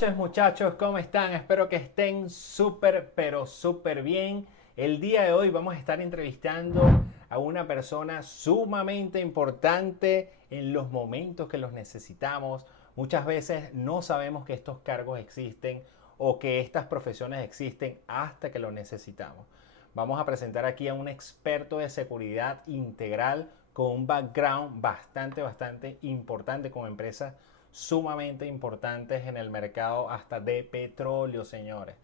noches, muchachos, ¿cómo están? Espero que estén súper, pero súper bien. El día de hoy vamos a estar entrevistando a una persona sumamente importante en los momentos que los necesitamos. Muchas veces no sabemos que estos cargos existen o que estas profesiones existen hasta que lo necesitamos. Vamos a presentar aquí a un experto de seguridad integral con un background bastante importante con empresas sumamente importantes en el mercado hasta de petróleo, señores.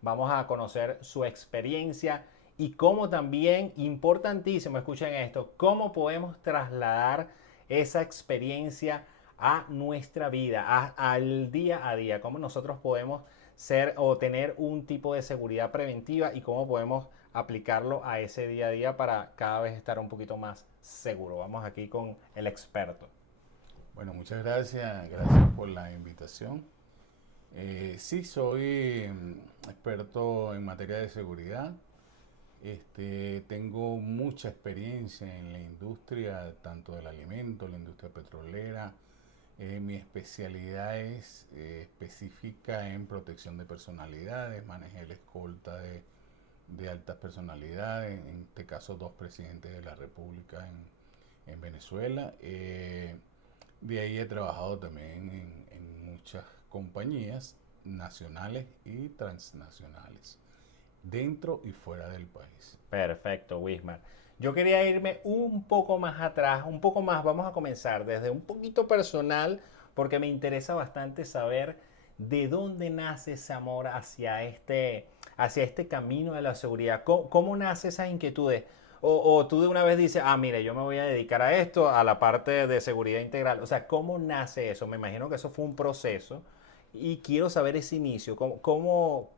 Vamos a conocer su experiencia y cómo también, importantísimo, escuchen esto, cómo podemos trasladar esa experiencia a nuestra vida, al día a día, cómo nosotros podemos ser o tener un tipo de seguridad preventiva y cómo podemos aplicarlo a ese día a día para cada vez estar un poquito más seguro. Vamos aquí con el experto. Bueno, muchas gracias por la invitación. Sí, soy experto en materia de seguridad. Tengo mucha experiencia en la industria, tanto del alimento, la industria petrolera. Mi especialidad es específica en protección de personalidades, manejé la escolta de altas personalidades, en este caso dos presidentes de la República en Venezuela. De ahí he trabajado también en muchas compañías nacionales y transnacionales, dentro y fuera del país. Perfecto, Wismar. Yo quería irme un poco más atrás, un poco más, vamos a comenzar desde un poquito personal, porque me interesa bastante saber de dónde nace ese amor hacia este camino de la seguridad. ¿Cómo nace esas inquietudes? O tú de una vez dices, ah, mire, yo me voy a dedicar a esto, a la parte de seguridad integral. O sea, ¿cómo nace eso? Me imagino que eso fue un proceso y quiero saber ese inicio.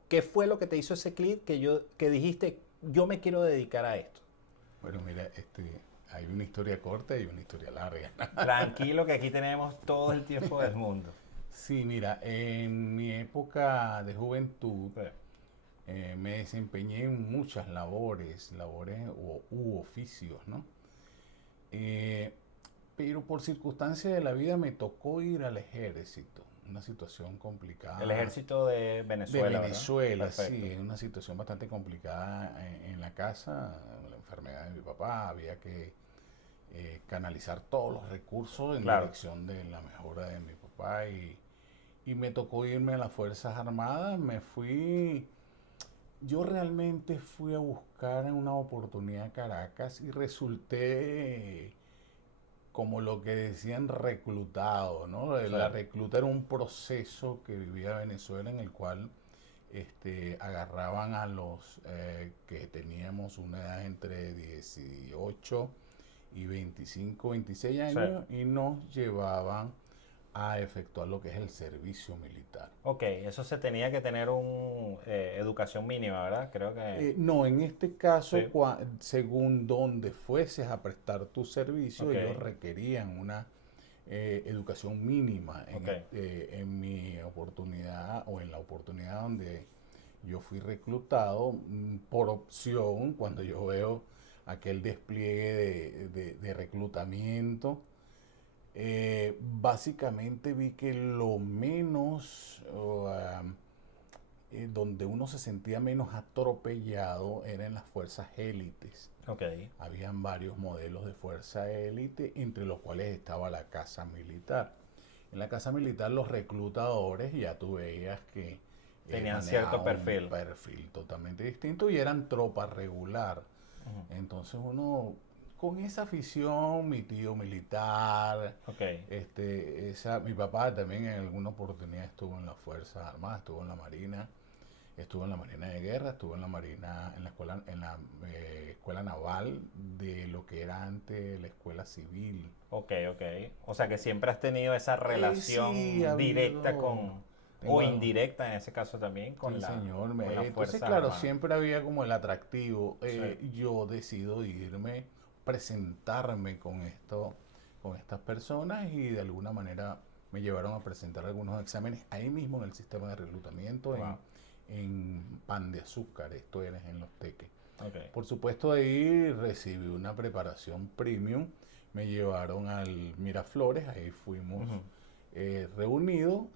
¿Qué fue lo que te hizo ese clic que dijiste, yo me quiero dedicar a esto? Bueno, mira, hay una historia corta y una historia larga. Tranquilo que aquí tenemos todo el tiempo del mundo. Sí, mira, en mi época de juventud Sí. me desempeñé en muchas labores u oficios, ¿no? Eh, pero por circunstancias de la vida me tocó ir al ejército, una situación El complicada. ejército de De Venezuela, ¿verdad? Venezuela, sí, Perfecto. es una situación bastante complicada en la casa, la enfermedad de mi papá, había que canalizar todos los recursos en Claro. dirección de la mejora de mi papá y me tocó irme a las Fuerzas Armadas, yo realmente fui a buscar una oportunidad a Caracas y resulté como lo que decían reclutado, ¿no? Sí. La recluta era un proceso que vivía Venezuela en el cual agarraban a los que teníamos una edad entre 18 y 25, 26 Sí. años y nos llevaban a efectuar lo que es el servicio militar. Ok, eso se tenía que tener una educación mínima, ¿verdad? Creo que No, en este caso, sí. según donde fueses a prestar tu servicio, Ok, ellos requerían una educación mínima. ok. En mi oportunidad o en la oportunidad donde yo fui reclutado por opción, cuando yo veo aquel despliegue de reclutamiento, básicamente vi que lo menos, donde uno se sentía menos atropellado era en las fuerzas élites. Ok. Habían varios modelos de fuerza élite, entre los cuales estaba la casa militar. En la casa militar los reclutadores ya tú veías que Tenían cierto manejaban un perfil. perfil totalmente distinto y eran tropa regular. Ujú. Entonces uno, con esa afición, mi tío militar, Ok. mi papá también en alguna oportunidad estuvo en las Fuerzas Armadas, estuvo en la Marina, estuvo en la Marina de Guerra, estuvo en la Marina, en la escuela naval de lo que era antes la escuela civil. Ok, ok. O sea que siempre has tenido esa Sí, ha relación directa habido, o tengo, indirecta en ese caso también, sí señor, con las entonces Fuerzas claro, Armadas. siempre había como el atractivo. Sí. Yo decido irme, presentarme con estas personas y de alguna manera me llevaron a presentar algunos exámenes ahí mismo en el sistema de reclutamiento Wow. en Pan de Azúcar, esto era en Los Teques. Ok. Por supuesto, ahí recibí una preparación premium. Me llevaron al Miraflores, ahí fuimos Ujú. reunidos.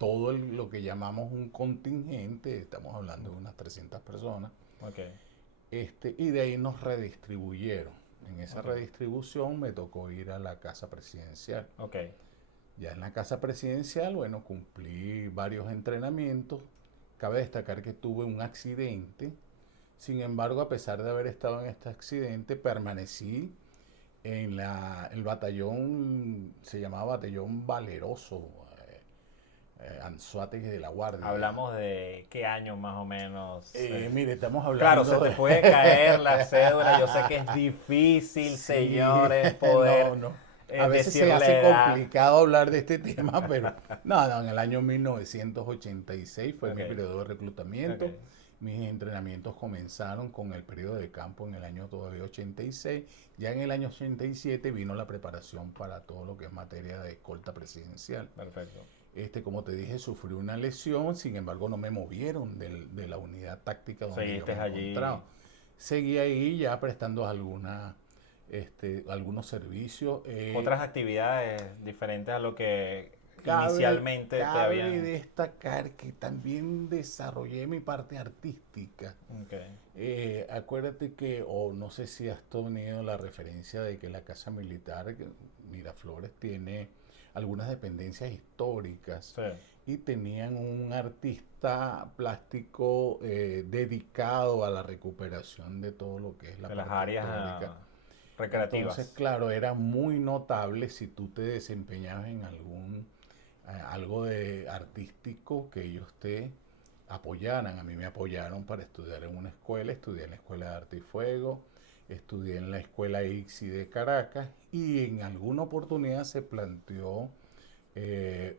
todo lo que llamamos un contingente, estamos hablando de unas 300 personas, Okay. y de ahí nos redistribuyeron. En esa Okay. redistribución me tocó ir a la casa presidencial. Okay. Ya en la casa presidencial, bueno, cumplí varios entrenamientos. Cabe destacar que tuve un accidente. Sin embargo, a pesar de haber estado en este accidente, permanecí en el batallón, se llamaba Batallón Valeroso, Anzoátegui de la Guardia. Hablamos de qué año más o menos. Mire, estamos Claro, hablando se te de... puede caer la cédula. Yo sé que es difícil, Sí, señores, poder no, no. A veces decir se la hace edad. complicado hablar de este tema, pero no, en el año 1986 fue mi Ok, periodo de reclutamiento. ok. Mis entrenamientos comenzaron con el periodo de campo en el año todavía 86. Ya en el año 87 vino la preparación para todo lo que es materia de escolta presidencial. Perfecto. Como te dije, sufrí una lesión, sin embargo no me movieron de la unidad táctica donde yo Seguiste me allí. encontraba. Seguí ahí ya prestando algunos servicios. Otras actividades diferentes a lo que Cabe, inicialmente te cabe habían. destacar que también desarrollé mi parte artística. Ok. Acuérdate que, o no sé si has tenido la referencia de que la Casa Militar Miraflores tiene algunas dependencias históricas Sí. y tenían un artista plástico dedicado a la recuperación de todo lo que es la De las parte áreas histórica. Entonces, recreativas. claro, era muy notable si tú te desempeñabas en algo de artístico que ellos te apoyaran. A mí me apoyaron para estudiar en una escuela, estudié en la Escuela de Arte y Fuego, estudié en la Escuela ICSI de Caracas y en alguna oportunidad se planteó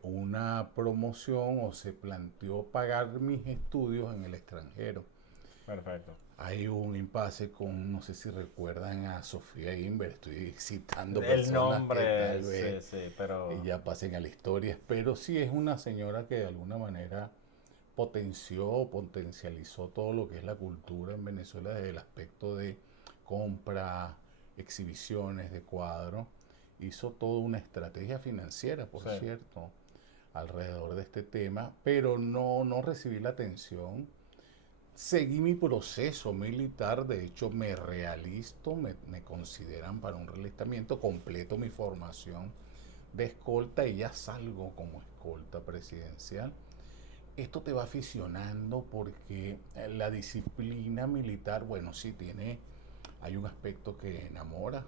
una promoción o se planteó pagar mis estudios en el extranjero. Perfecto. Hay un impasse con, no sé si recuerdan a Sofía Inver, estoy citando El personas que nombre, tal sí, vez sí, pero. ya pasen a la historia, pero sí es una señora que de alguna manera potencializó todo lo que es la cultura en Venezuela desde el aspecto de compra, exhibiciones de cuadros. Hizo toda una estrategia financiera, por Sí. cierto, alrededor de este tema, pero no recibí la atención. Seguí mi proceso militar, de hecho me realisto, me consideran para un realistamiento, completo mi formación de escolta y ya salgo como escolta presidencial. Esto te va aficionando porque la disciplina militar, bueno, sí hay un aspecto que enamora,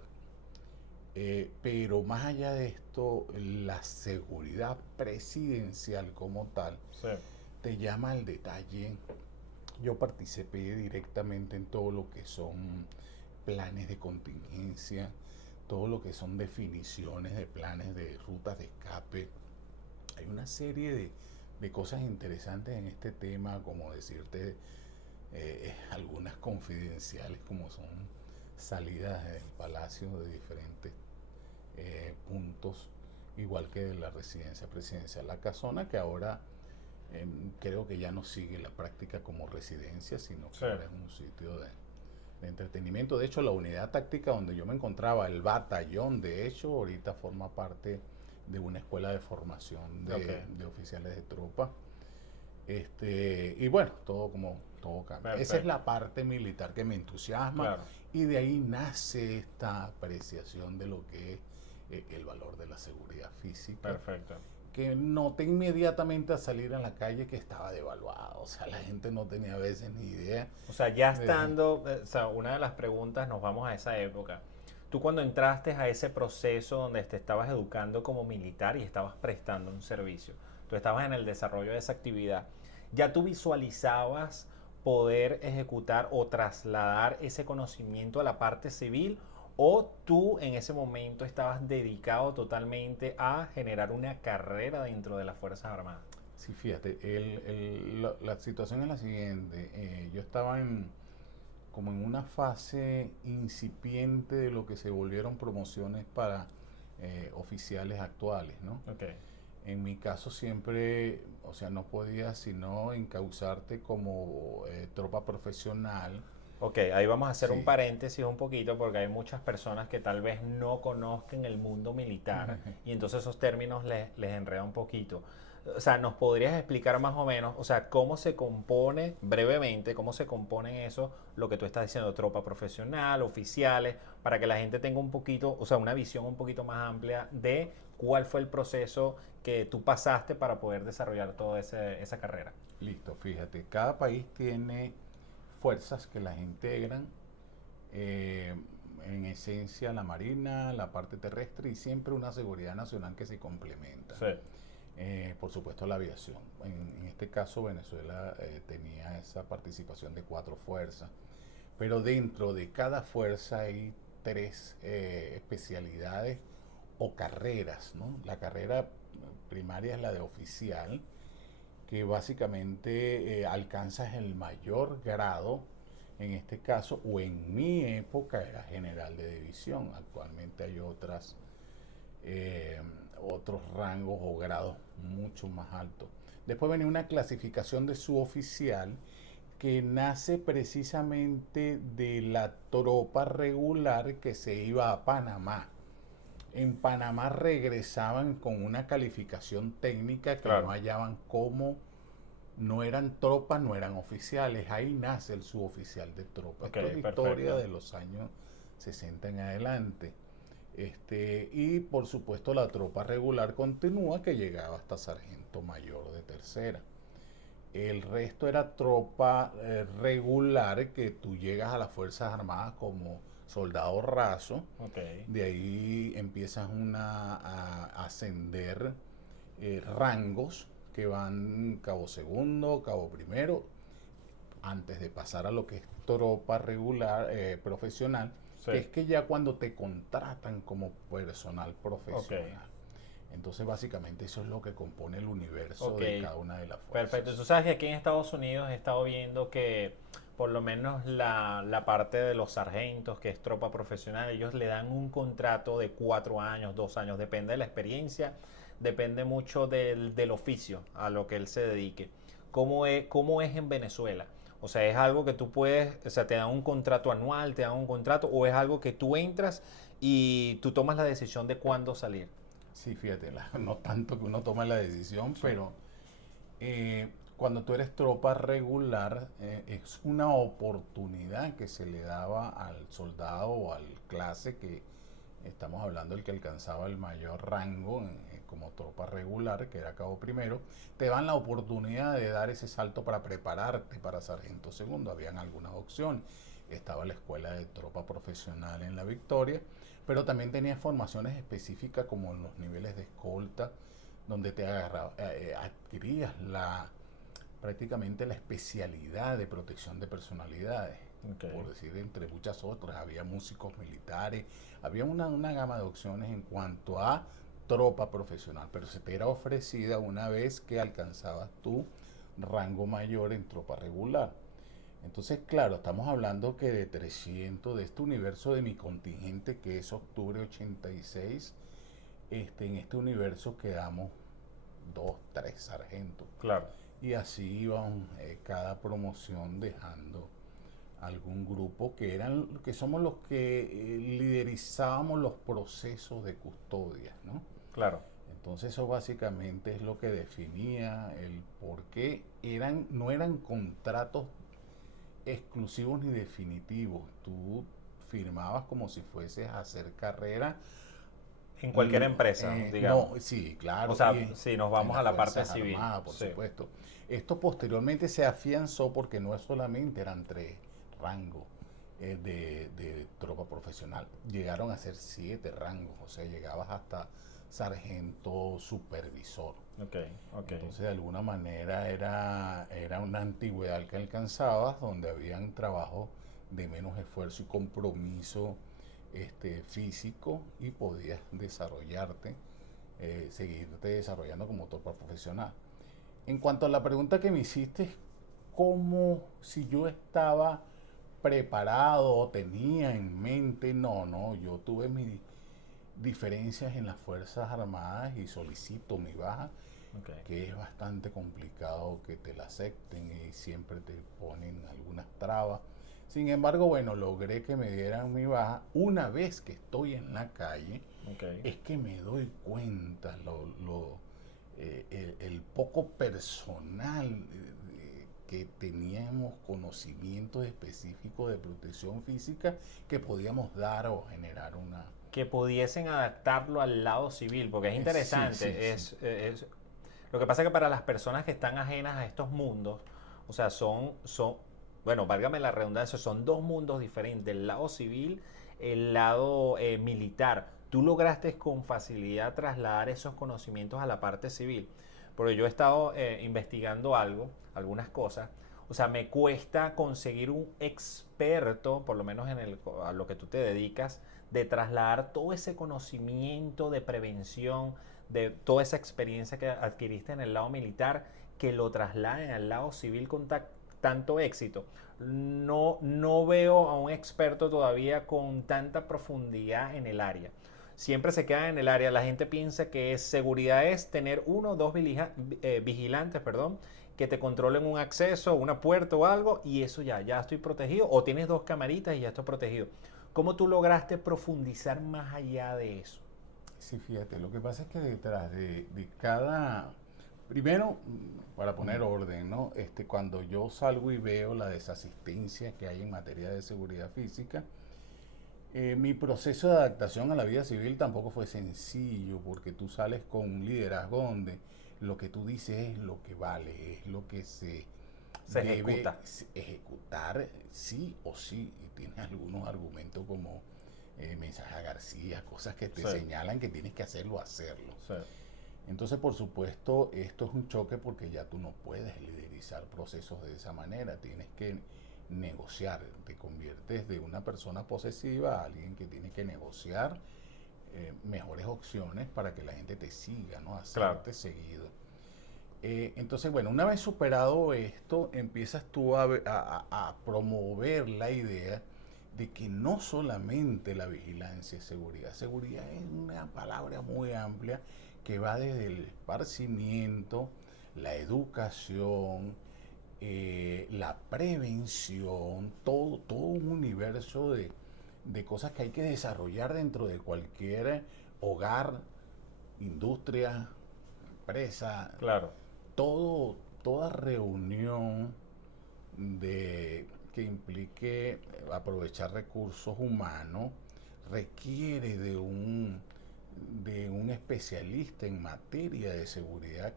pero más allá de esto, la seguridad presidencial como tal Sí. te llama al detalle. Yo participé directamente en todo lo que son planes de contingencia, todo lo que son definiciones de planes de rutas de escape. Hay una serie de cosas interesantes en este tema, como decirte algunas confidenciales, como son salidas del palacio de diferentes puntos, igual que de la residencia presidencial La Casona, que ahora creo que ya no sigue la práctica como residencia, sino que Sí. ahora es un sitio de entretenimiento. De hecho, la unidad táctica donde yo me encontraba, el batallón, de hecho, ahorita forma parte de una escuela de formación Ok. de oficiales de tropa. Y bueno, todo cambia. Esa es Perfecto. la parte militar que me entusiasma Claro. y de ahí nace esta apreciación de lo que es el valor de la seguridad física, Perfecto. que noté inmediatamente a salir a la calle que estaba devaluado. O sea, la gente no tenía a veces ni idea. O sea, ya de- estando, o sea, una de las preguntas, nos vamos a esa época. Tú cuando entraste a ese proceso donde te estabas educando como militar y estabas prestando un servicio, tú estabas en el desarrollo de esa actividad, ¿ya tú visualizabas poder ejecutar o trasladar ese conocimiento a la parte civil? ¿O tú en ese momento estabas dedicado totalmente a generar una carrera dentro de las Fuerzas Armadas? Sí, fíjate, la situación es la siguiente. Yo estaba como en una fase incipiente de lo que se volvieron promociones para oficiales actuales, ¿no? Ok. En mi caso siempre, o sea, no podía sino encauzarte como tropa profesional. Ok, ahí vamos a hacer un Sí. paréntesis un poquito porque hay muchas personas que tal vez no conozcan el mundo militar y entonces esos términos les enreda un poquito. o sea, ¿nos podrías explicar más o menos, o sea, cómo se compone, brevemente, cómo se compone eso, lo que tú estás diciendo, tropa profesional, oficiales, para que la gente tenga un poquito, o sea, una visión un poquito más amplia de cuál fue el proceso que tú pasaste para poder desarrollar toda esa carrera? Listo, fíjate, cada país tiene fuerzas que las integran, eh, en esencia la marina, la parte terrestre y siempre una seguridad nacional que se complementa. Sí. Por supuesto la aviación. En este caso Venezuela tenía esa participación de 4 fuerzas, pero dentro de cada fuerza hay 3 especialidades o carreras, ¿no? La carrera primaria es la de oficial, que básicamente alcanzas el mayor grado, en este caso, o en mi época era general de división. Actualmente hay eh, otros rangos o grados mucho más altos. Después viene una clasificación de suboficial que nace precisamente de la tropa regular que se iba a Panamá. En Panamá regresaban con una calificación técnica que no Claro. hallaban cómo, no eran tropas, no eran oficiales. Ahí nace el suboficial de tropa. Ok, Esto es historia perfecto. de los años 60 en adelante. Y por supuesto la tropa regular continúa, que llegaba hasta sargento mayor de tercera. El resto era tropa regular, que tú llegas a las Fuerzas Armadas como soldado raso. Ok. De ahí empiezas a ascender rangos que van cabo segundo, cabo primero, antes de pasar a lo que es tropa regular, profesional, Sí. que es que ya cuando te contratan como personal Ok. profesional. Entonces básicamente eso es lo que compone el universo Ok. de cada una de las Perfecto. fuerzas. Tú sabes que aquí en Estados Unidos he estado viendo que por lo menos la parte de los sargentos, que es tropa profesional, ellos le dan un contrato de 4 años, 2 años, depende de la experiencia, depende mucho del oficio a lo que él se dedique. Cómo es en Venezuela? O sea, ¿es algo que tú puedes, o sea, te dan un contrato anual, te dan un contrato, o es algo que tú entras y tú tomas la decisión de cuándo salir? Sí, fíjate, no tanto que uno toma la decisión, Sí. pero cuando tú eres tropa regular, es una oportunidad que se le daba al soldado o al clase, que estamos hablando del que alcanzaba el mayor rango como tropa regular, que era cabo primero. Te dan la oportunidad de dar ese salto para prepararte para sargento segundo. Habían algunas opciones. Estaba la escuela de tropa profesional en La Victoria, pero también tenía formaciones específicas como en los niveles de escolta, donde te adquirías prácticamente la especialidad de protección de personalidades. Ok. Por decir, entre muchas otras, había músicos militares, había una gama de opciones en cuanto a tropa profesional, pero se te era ofrecida una vez que alcanzabas tu rango mayor en tropa regular. Entonces, claro, estamos hablando que de 300 de este universo de mi contingente, que es octubre 86, en este universo quedamos 2, 3 sargentos. Claro. Y así iban cada promoción dejando algún grupo, que somos los que liderizábamos los procesos de custodia, ¿no? Claro. Entonces eso básicamente es lo que definía el por qué no eran contratos exclusivos ni definitivos. Tú firmabas como si fueses a hacer carrera. En cualquier empresa, digamos. No, sí, O claro, y sea, si nos en vamos a las la parte Fuerzas civil. Armadas, por Sí. supuesto. Esto posteriormente se afianzó porque no solamente eran 3 rangos de tropa profesional, llegaron a ser 7 rangos, o sea, llegabas hasta sargento supervisor. Ok, ok. Entonces, de alguna manera era una antigüedad que alcanzabas, donde habían trabajos de menos esfuerzo y compromiso físico, y podías desarrollarte, seguirte desarrollando como tropa profesional. En cuanto a la pregunta que me hiciste, como si yo estaba preparado o tenía en mente, no, no, yo tuve mis diferencias en las Fuerzas Armadas y solicito mi baja, Ok. que es bastante complicado que te la acepten y siempre te ponen algunas trabas. Sin embargo, bueno, logré que me dieran mi baja. Una vez que estoy en la calle, Ok. es que me doy cuenta el poco personal que teníamos conocimientos específicos de protección física que podíamos dar o generar una... Que pudiesen adaptarlo al lado civil, porque es Sí, sí, interesante. sí. Lo que pasa es que para las personas que están ajenas a estos mundos, o sea, bueno, válgame la redundancia, son dos mundos diferentes, el lado civil, el lado militar. Tú lograste con facilidad trasladar esos conocimientos a la parte civil, porque yo he estado investigando algunas cosas, o sea, me cuesta conseguir un experto, por lo menos a lo que tú te dedicas, de trasladar todo ese conocimiento de prevención, de toda esa experiencia que adquiriste en el lado militar, que lo trasladen al lado civil con tanto éxito. No veo a un experto todavía con tanta profundidad en el área. Siempre se queda en el área. La gente piensa que seguridad es tener uno o dos vigilantes, perdón, que te controlen un acceso, una puerta o algo, y eso ya estoy protegido. O tienes dos camaritas y ya estoy protegido. ¿Cómo tú lograste profundizar más allá de eso? Sí, fíjate, lo que pasa es que detrás de cada... Primero, para poner orden, ¿no? Cuando yo salgo y veo la desasistencia que hay en materia de seguridad física, mi proceso de adaptación a la vida civil tampoco fue sencillo, porque tú sales con un liderazgo donde lo que tú dices es lo que vale, es lo que se Se debe ejecuta. ejecutar sí o sí, y tienes algunos argumentos como mensajes a García, cosas que te Sí, señalan que tienes que hacerlo. sí. Entonces, por supuesto, esto es un choque porque ya tú no puedes liderizar procesos de esa manera, tienes que negociar, te conviertes de una persona posesiva a alguien que tiene que negociar mejores opciones para que la gente te siga, ¿no? Claro. Hacerte seguido. Entonces, bueno, una vez superado esto, empiezas tú a promover la idea de que no solamente la vigilancia es seguridad. Seguridad es una palabra muy amplia que va desde el esparcimiento, la educación, la prevención, todo un universo de cosas que hay que desarrollar dentro de cualquier hogar, industria, empresa, Claro. toda reunión que implique aprovechar recursos humanos requiere de un especialista en materia de seguridad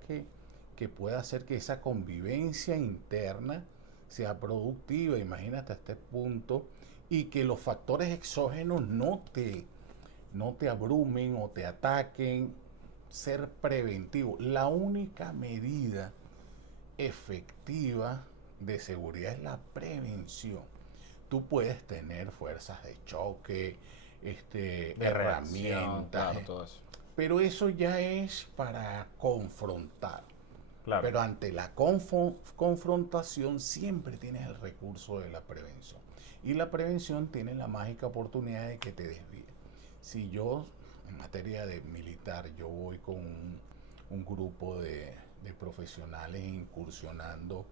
que pueda hacer que esa convivencia interna sea productiva, imagínate a este punto, y que los factores exógenos no te abrumen o te ataquen, ser preventivo. La única medida efectiva de seguridad es la prevención. Tú puedes tener fuerzas de choque, De reacción, herramientas, claro, todo eso. pero eso ya es para confrontar. Claro. Pero ante la confrontación siempre tienes el recurso de la prevención. Y la prevención tiene la mágica oportunidad de que te desvíe. Si yo, en materia de militar, yo voy con un grupo de profesionales incursionando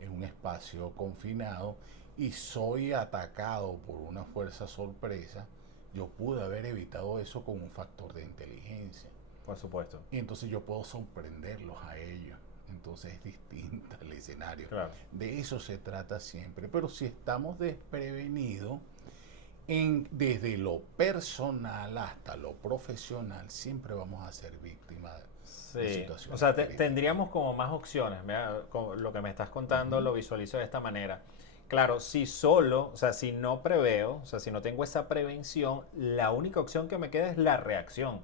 en un espacio confinado y soy atacado por una fuerza sorpresa, yo pude haber evitado eso con un factor de inteligencia. Por supuesto. Y entonces yo puedo sorprenderlos a ellos. Entonces es distinta el escenario. Claro. De eso se trata siempre. Pero si estamos desprevenidos, desde lo personal hasta lo profesional, siempre vamos a ser víctimas de Sí, o situaciones sea, críticas. tendríamos como más opciones. Mira, lo que me estás contando lo visualizo de esta manera. Claro, si solo, o sea, si no preveo, o sea, si no tengo esa prevención, la única opción que me queda es la reacción.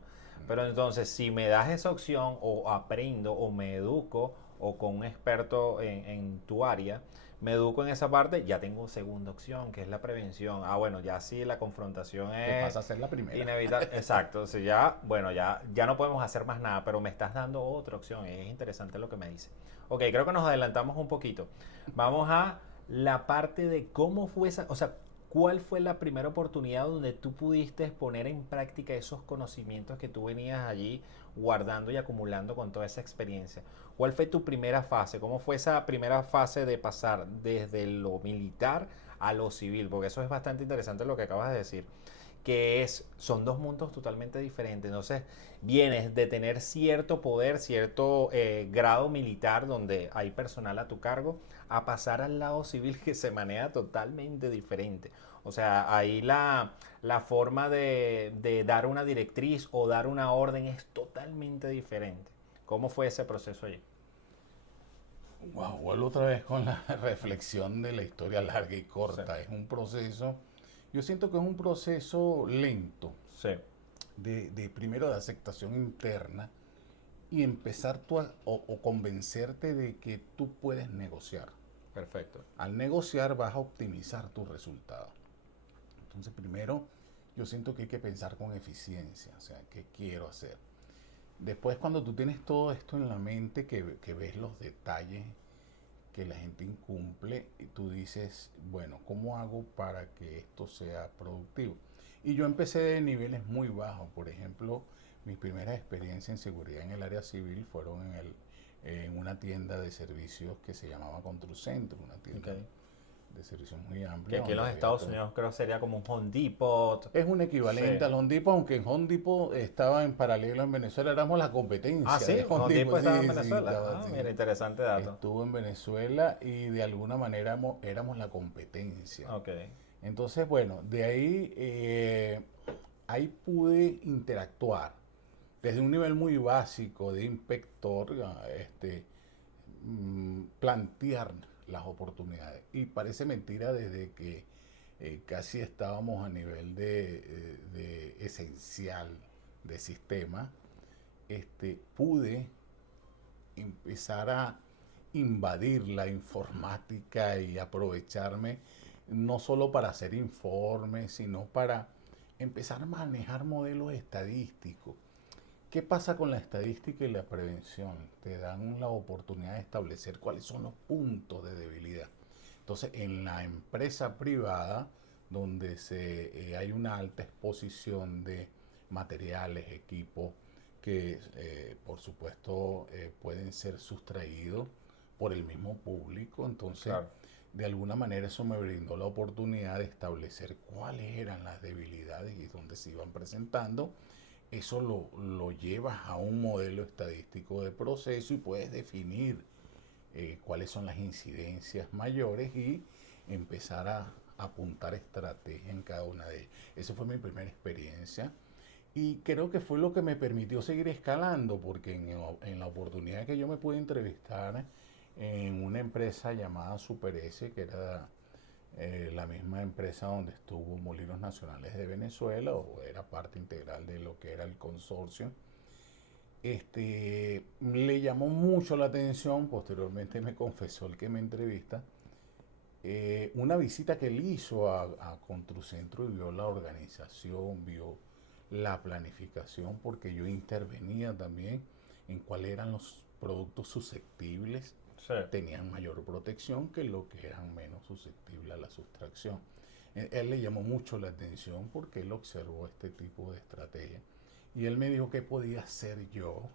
Pero entonces, si me das esa opción, o aprendo, o me educo, o con un experto en tu área, me educo en esa parte, ya tengo segunda opción, que es la prevención. Ah, bueno, ya sí, la confrontación Que es pasa a ser la primera. inevitable. Exacto, o sea, ya, bueno, ya no podemos hacer más nada, pero me estás dando otra opción. Es interesante lo que me dice. Ok, creo que nos adelantamos un poquito. Vamos a la parte de cómo fue esa, o sea, ¿cuál fue la primera oportunidad donde tú pudiste poner en práctica esos conocimientos que tú venías allí guardando y acumulando con toda esa experiencia? ¿Cuál fue tu primera fase? ¿Cómo fue esa primera fase de pasar desde lo militar a lo civil? Porque eso es bastante interesante lo que acabas de decir. son dos mundos totalmente diferentes. Entonces, vienes de tener cierto poder, cierto grado militar donde hay personal a tu cargo, a pasar al lado civil que se maneja totalmente diferente. O sea, ahí la forma de dar una directriz o dar una orden es totalmente diferente. ¿Cómo fue ese proceso allí? Wow, vuelvo otra vez con la reflexión de la historia larga y Sí, corta. Es un proceso, yo siento que es un proceso lento, sí, de primero de aceptación interna y empezar o convencerte de que tú puedes negociar. perfecto. Al negociar vas a optimizar tus resultados. Entonces, primero, yo siento que hay que pensar con eficiencia, o sea, ¿qué quiero hacer? Después, cuando tú tienes todo esto en la mente, que ves los detalles que la gente incumple, y tú dices, bueno, ¿cómo hago para que esto sea productivo? Y yo empecé de niveles muy bajos. Por ejemplo, mis primeras experiencias en seguridad en el área civil fueron en una tienda de servicios que se llamaba Contrucentro, una tienda Okay. de servicios muy Que amplia aquí en donde los había Estados todo. Unidos creo sería como un Home Depot. Es un Sí. equivalente al Home Depot, aunque en Home Depot estaba en paralelo en Venezuela, éramos la Ah, competencia sí, de Home Home Depot, Depot estaba en sí, sí, Venezuela. estaba Ah, así. mira, interesante dato. Estuvo en Venezuela y de alguna manera éramos la competencia. Ok, Entonces, bueno, de ahí, ahí pude interactuar desde un nivel muy básico de inspector, plantear las oportunidades. Y parece mentira desde que casi estábamos a nivel de esencial de sistema, pude empezar a invadir la informática y aprovecharme no solo para hacer informes, sino para empezar a manejar modelos estadísticos. ¿Qué pasa con la estadística y la prevención? Te dan la oportunidad de establecer cuáles son los puntos de debilidad. Entonces, en la empresa privada, donde hay una alta exposición de materiales, equipos, que por supuesto pueden ser sustraídos por el mismo público, entonces claro. de alguna manera eso me brindó la oportunidad de establecer cuáles eran las debilidades y dónde se iban presentando. Eso lo llevas a un modelo estadístico de proceso y puedes definir cuáles son las incidencias mayores y empezar a apuntar estrategia en cada una de ellas. Esa fue mi primera experiencia y creo que fue lo que me permitió seguir escalando, porque en la oportunidad que yo me pude entrevistar en una empresa llamada Super S, que era la misma empresa donde estuvo Molinos Nacionales de Venezuela, o era parte integral de lo que era el consorcio, le llamó mucho la atención, posteriormente me confesó el que me entrevista, una visita que él hizo a Contrucentro y vio la organización, vio la planificación, porque yo intervenía también en cuáles eran los productos susceptibles, Sí, tenían mayor protección que los que eran menos susceptibles a la sustracción. Él le llamó mucho la atención porque él observó este tipo de estrategia y él me dijo qué podía hacer yo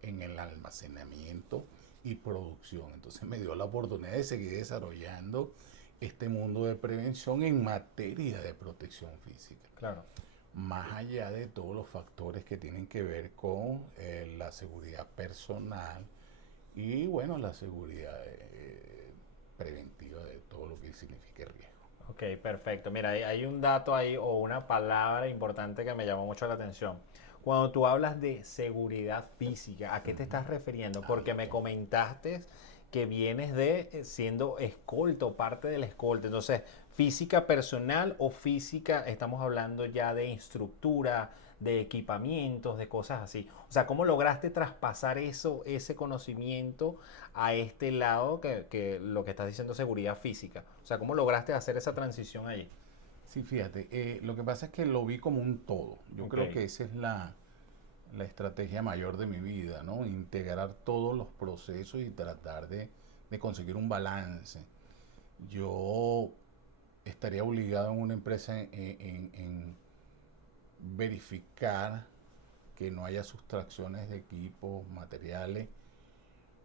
en el almacenamiento y producción. Entonces me dio la oportunidad de seguir desarrollando este mundo de prevención en materia de protección física, claro. más allá de todos los factores que tienen que ver con la seguridad personal y bueno, la seguridad preventiva de todo lo que signifique riesgo. Ok, perfecto. Mira, hay un dato ahí o una palabra importante que me llamó mucho la atención. Cuando tú hablas de seguridad física, ¿a qué te estás refiriendo? Ah, Porque me ok. comentaste que vienes de siendo escolta, parte del escolta. Entonces, física personal o física, estamos hablando ya de estructura, de equipamientos, de cosas así. O sea, ¿cómo lograste traspasar eso, ese conocimiento a este lado que lo que estás diciendo seguridad física? O sea, ¿cómo lograste hacer esa transición allí? Sí, fíjate, lo que pasa es que lo vi como un todo. Yo Ok, creo que esa es la estrategia mayor de mi vida, ¿no? Integrar todos los procesos y tratar de conseguir un balance. Yo estaría obligado en una empresa en verificar que no haya sustracciones de equipos, materiales,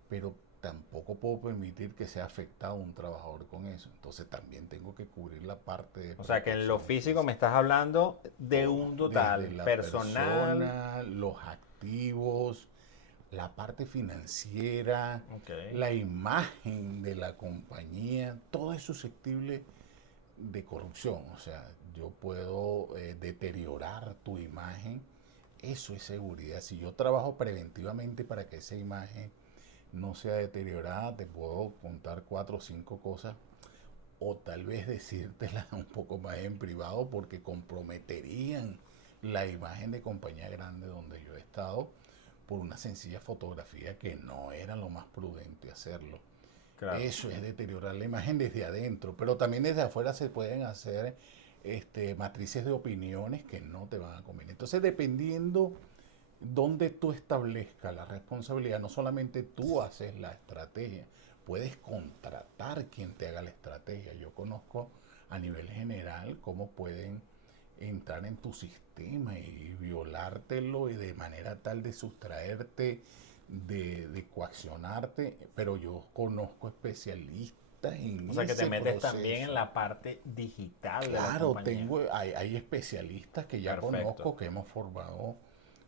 pero tampoco puedo permitir que sea afectado un trabajador con eso. Entonces también tengo que cubrir la parte de O sea, que en lo protección físico me física. estás hablando de un Desde total la personal. persona, los activos, la parte financiera, Ok, la imagen de la compañía, todo es susceptible de corrupción. O sea, yo puedo deteriorar tu imagen. Eso es seguridad. Si yo trabajo preventivamente para que esa imagen no sea deteriorada, te puedo contar 4 o 5 cosas o tal vez decírtelas un poco más en privado porque comprometerían la imagen de compañía grande donde yo he estado por una sencilla fotografía que no era lo más prudente hacerlo. claro. Eso es deteriorar la imagen desde adentro, pero también desde afuera se pueden hacer matrices de opiniones que no te van a convenir. Entonces, dependiendo donde tú establezcas la responsabilidad, no solamente tú haces la estrategia, puedes contratar quien te haga la estrategia. Yo conozco a nivel general cómo pueden entrar en tu sistema y violártelo y de manera tal de sustraerte, de coaccionarte, pero yo conozco especialistas en O sea, que te ese metes también en proceso. la parte digital de la Claro, compañía. hay especialistas que ya Perfecto, conozco, que hemos formado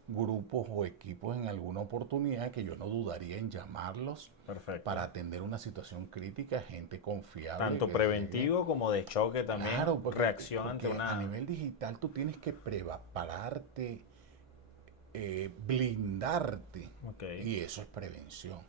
grupos o equipos en alguna oportunidad que yo no dudaría en llamarlos para perfecto. atender una situación crítica, gente confiable Tanto que llegue. preventivo como de choque también, Claro, reacción ante porque a una... nivel digital tú tienes que prepararte, blindarte, Ok, y eso es prevención.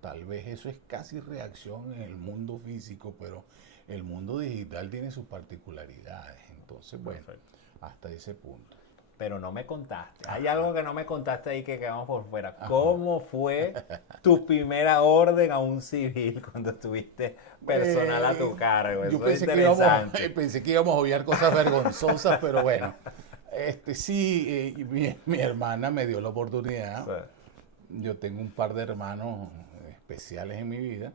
Tal vez eso es casi reacción en el mundo físico, pero el mundo digital tiene sus particularidades. Entonces, bueno, perfecto. hasta ese punto. Pero no me contaste. Hay Ajá, algo que no me contaste ahí que quedamos por fuera. ajá. ¿Cómo fue tu primera orden a un civil cuando tuviste personal a tu Eh, cargo? yo Eso es pensé que íbamos, interesante. pensé que íbamos a obviar cosas vergonzosas, pero bueno, sí, y mi hermana me dio la Sí, oportunidad. Yo tengo un par de hermanos especiales en mi vida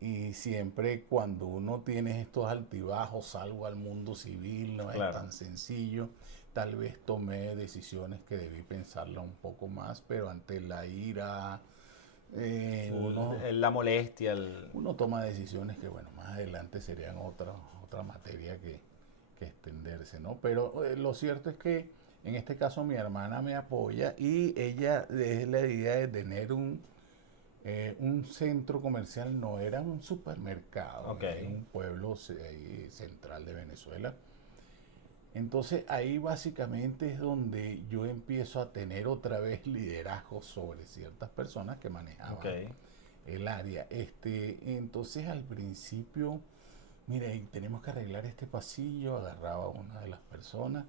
y siempre cuando uno tiene estos altibajos, salgo al mundo civil, no es claro. tan sencillo. Tal vez tomé decisiones que debí pensarla un poco más, pero ante la ira, uno La molestia, el... uno toma decisiones que, bueno, más adelante serían otra materia que extenderse, ¿no? Pero lo cierto es que en este caso mi hermana me apoya y ella es la idea de tener un centro comercial, no era un supermercado Ok, en un pueblo ahí central de Venezuela. Entonces ahí básicamente es donde yo empiezo a tener otra vez liderazgo sobre ciertas personas que ok. manejaban el área. Entonces al principio, mire, tenemos que arreglar este pasillo, agarraba a una de las personas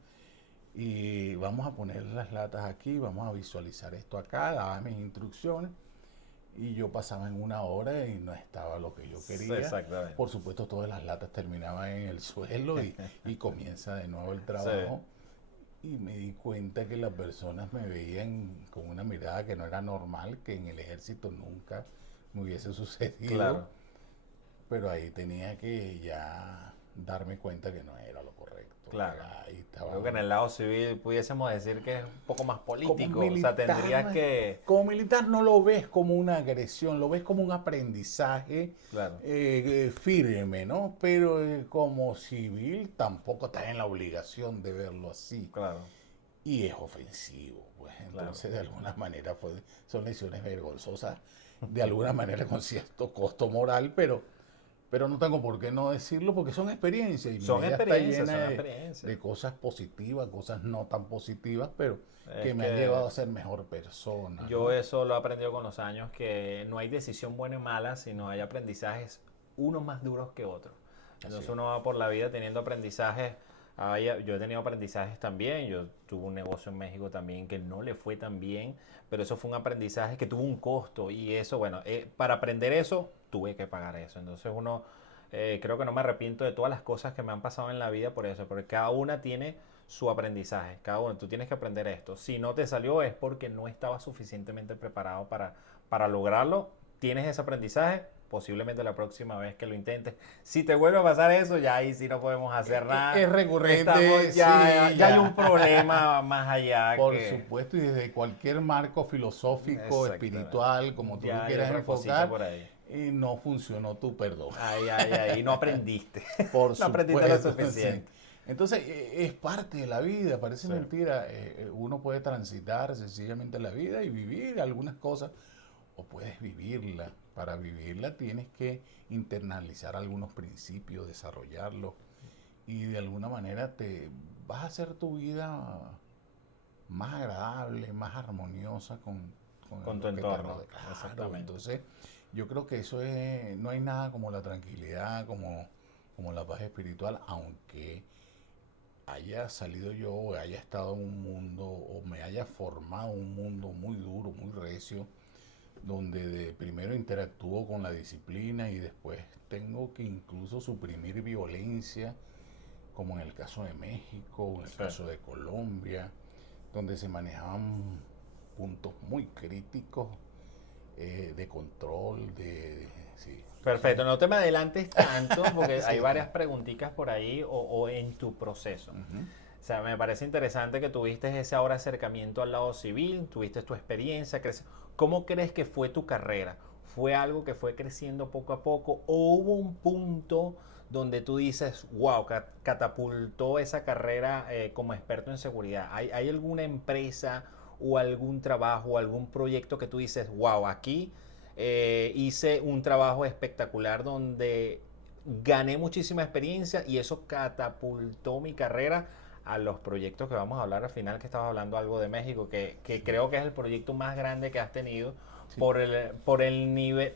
y vamos a poner las latas aquí, vamos a visualizar esto acá, daba mis instrucciones y yo pasaba en una hora y no estaba lo que yo Sí, quería. exactamente. Por supuesto, todas las latas terminaban en el suelo y comienza de nuevo el Sí, trabajo. Y me di cuenta que las personas me veían con una mirada que no era normal, que en el ejército nunca me hubiese sucedido, claro. pero ahí tenía que ya darme cuenta que no era lo correcto. Claro. Ahí Yo creo que en estaban el lado civil pudiésemos decir que es un poco más como político. O sea, tendrías militar. que... Como militar no lo ves como una agresión, lo ves como un aprendizaje Claro, firme, ¿no? Pero como civil tampoco estás en la obligación de verlo así. claro, Y es ofensivo, pues claro. entonces de alguna manera son lesiones vergonzosas, de alguna manera con cierto costo moral, pero no tengo por qué no decirlo porque son experiencias y mi Son vida está experiencias, llena son de experiencias. cosas positivas, cosas no tan positivas, pero Es que me han que llevado a ser mejor persona, yo ¿no? eso lo he aprendido con los años, que no hay decisión buena y mala, sino hay aprendizajes unos más duros que otros. Así Entonces es. uno va por la vida teniendo aprendizajes. Yo he tenido aprendizajes también. Yo tuve un negocio en México también que no le fue tan bien, pero eso fue un aprendizaje que tuvo un costo y eso, bueno, para aprender eso tuve que pagar eso. Entonces uno, creo que no me arrepiento de todas las cosas que me han pasado en la vida por eso, porque cada una tiene su aprendizaje. Cada uno, tú tienes que aprender esto. Si no te salió es porque no estabas suficientemente preparado para lograrlo. Tienes ese aprendizaje, posiblemente la próxima vez que lo intentes. Si te vuelve a pasar eso, ya ahí sí no podemos hacer nada. Es recurrente, Estamos, ya, sí, ya hay ya. un problema más allá Por que... supuesto, y desde cualquier marco filosófico, Exactamente. espiritual, como tú lo Ya hay quieras otra cosita enfocar, por ahí. no funcionó tu perdón. Ay, no aprendiste. Por No aprendiste lo supuesto, suficiente. sí. Entonces, es parte de la vida, parece Sí. mentira. Uno puede transitar sencillamente la vida y vivir algunas cosas, o puedes vivirla. Para vivirla tienes que internalizar algunos principios, desarrollarlos, y de alguna manera te vas a hacer tu vida más agradable, más armoniosa con Con tu lo que te entorno, rodea. Claro, exactamente. entonces yo creo que eso es, no hay nada como la tranquilidad, como la paz espiritual, aunque haya salido yo o haya estado en un mundo o me haya formado un mundo muy duro, muy recio, donde primero interactúo con la disciplina y después tengo que incluso suprimir violencia, como en el caso de México, en el Sí. caso de Colombia, donde se manejaban puntos muy críticos de control, sí. Perfecto, Entonces, no te me adelantes tanto porque hay sí, varias preguntitas por ahí o en tu proceso. ujú, O sea, me parece interesante que tuviste ese ahora acercamiento al lado civil, tuviste tu experiencia. ¿Cómo crees que fue tu carrera? ¿Fue algo que fue creciendo poco a poco o hubo un punto donde tú dices, wow, catapultó esa carrera como experto en seguridad? ¿Hay alguna empresa o algún trabajo o algún proyecto que tú dices, wow, aquí hice un trabajo espectacular donde gané muchísima experiencia y eso catapultó mi carrera a los proyectos que vamos a hablar al final, que estabas hablando algo de México, que sí, creo que es el proyecto más grande que has tenido sí, por el nivel,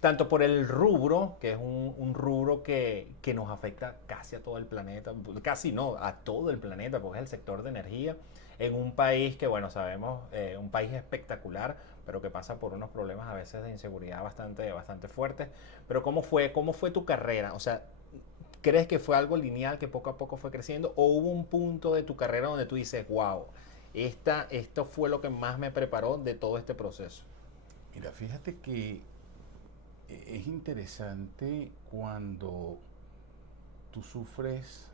tanto por el rubro, que es un rubro que nos afecta casi a todo el planeta, casi no, a todo el planeta, porque es el sector de energía, en un país que, bueno, sabemos, un país espectacular, pero que pasa por unos problemas a veces de inseguridad bastante fuertes. Pero cómo fue tu carrera? O sea, ¿crees que fue algo lineal que poco a poco fue creciendo? ¿O hubo un punto de tu carrera donde tú dices, wow, esto fue lo que más me preparó de todo este proceso? Mira, fíjate que es interesante cuando tú sufres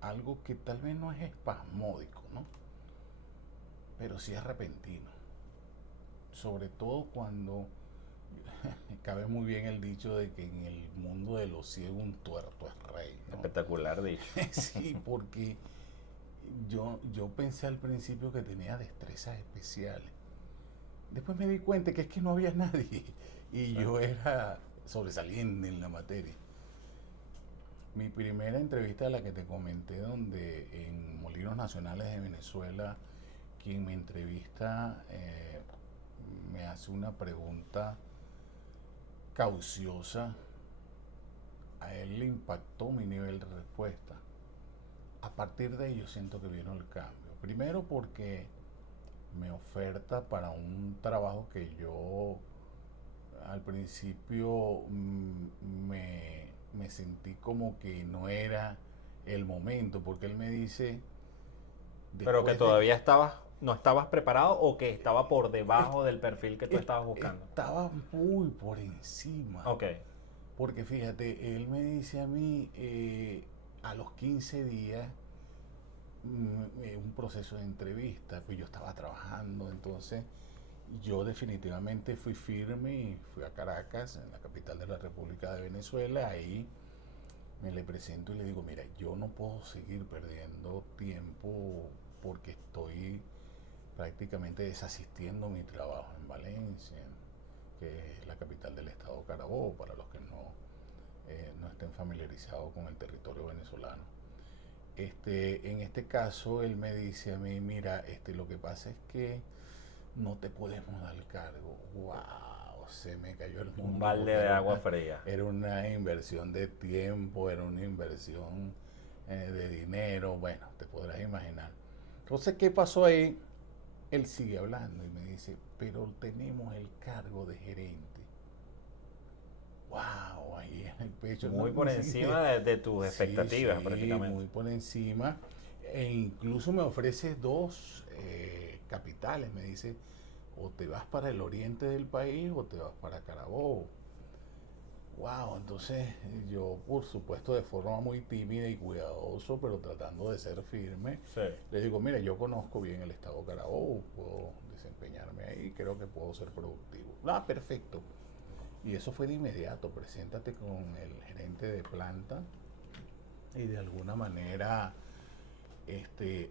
algo que tal vez no es espasmódico, ¿no? Pero sí es repentino. Sobre todo cuando cabe muy bien el dicho de que en el mundo de los ciegos un tuerto es rey, ¿no? Espectacular dicho. Sí, porque yo pensé al principio que tenía destrezas especiales. Después me di cuenta que es que no había nadie y Sí. yo era sobresaliente en la materia. Mi primera entrevista, de la que te comenté, donde en Molinos Nacionales de Venezuela, quien me entrevista me hace una pregunta cauciosa, a él le impactó mi nivel de respuesta. A partir de ahí yo siento que vino el cambio. Primero porque me oferta para un trabajo que yo al principio me sentí como que no era el momento, porque él me dice, Pero que después de... todavía no estabas preparado o que estaba por debajo del perfil que tú estabas buscando. Estaba muy por encima, Ok, porque fíjate, él me dice a mí, a los 15 días, un proceso de entrevista, pues yo estaba trabajando, entonces yo definitivamente fui firme y fui a Caracas, en la capital de la República de Venezuela. Ahí me le presento y le digo, mira, yo no puedo seguir perdiendo tiempo porque estoy prácticamente desasistiendo mi trabajo en Valencia, que es la capital del estado Carabobo, para los que no estén familiarizados con el territorio venezolano. En este caso, él me dice a mí, mira, lo que pasa es que no te podemos dar el cargo. ¡Wow! Se me cayó el un mundo balde porque de agua fría. era una inversión de tiempo, era una inversión de dinero. Bueno, te podrás imaginar. Entonces, ¿qué pasó ahí? Él sigue hablando y me dice, pero tenemos el cargo de gerente. ¡Wow! Ahí en el pecho. No, Muy por ni siquiera... encima de tus Sí, expectativas sí, prácticamente. muy por encima. E incluso me ofrece dos capitales. Me dice, o te vas para el oriente del país o te vas para Carabobo. Wow, entonces yo, por supuesto, de forma muy tímida y cuidadoso, pero tratando de ser firme, Sí. le digo, mira, yo conozco bien el estado Carabobo, puedo desempeñarme ahí, creo que puedo ser productivo. Ah, perfecto. Y eso fue de inmediato, preséntate con el gerente de planta y de alguna manera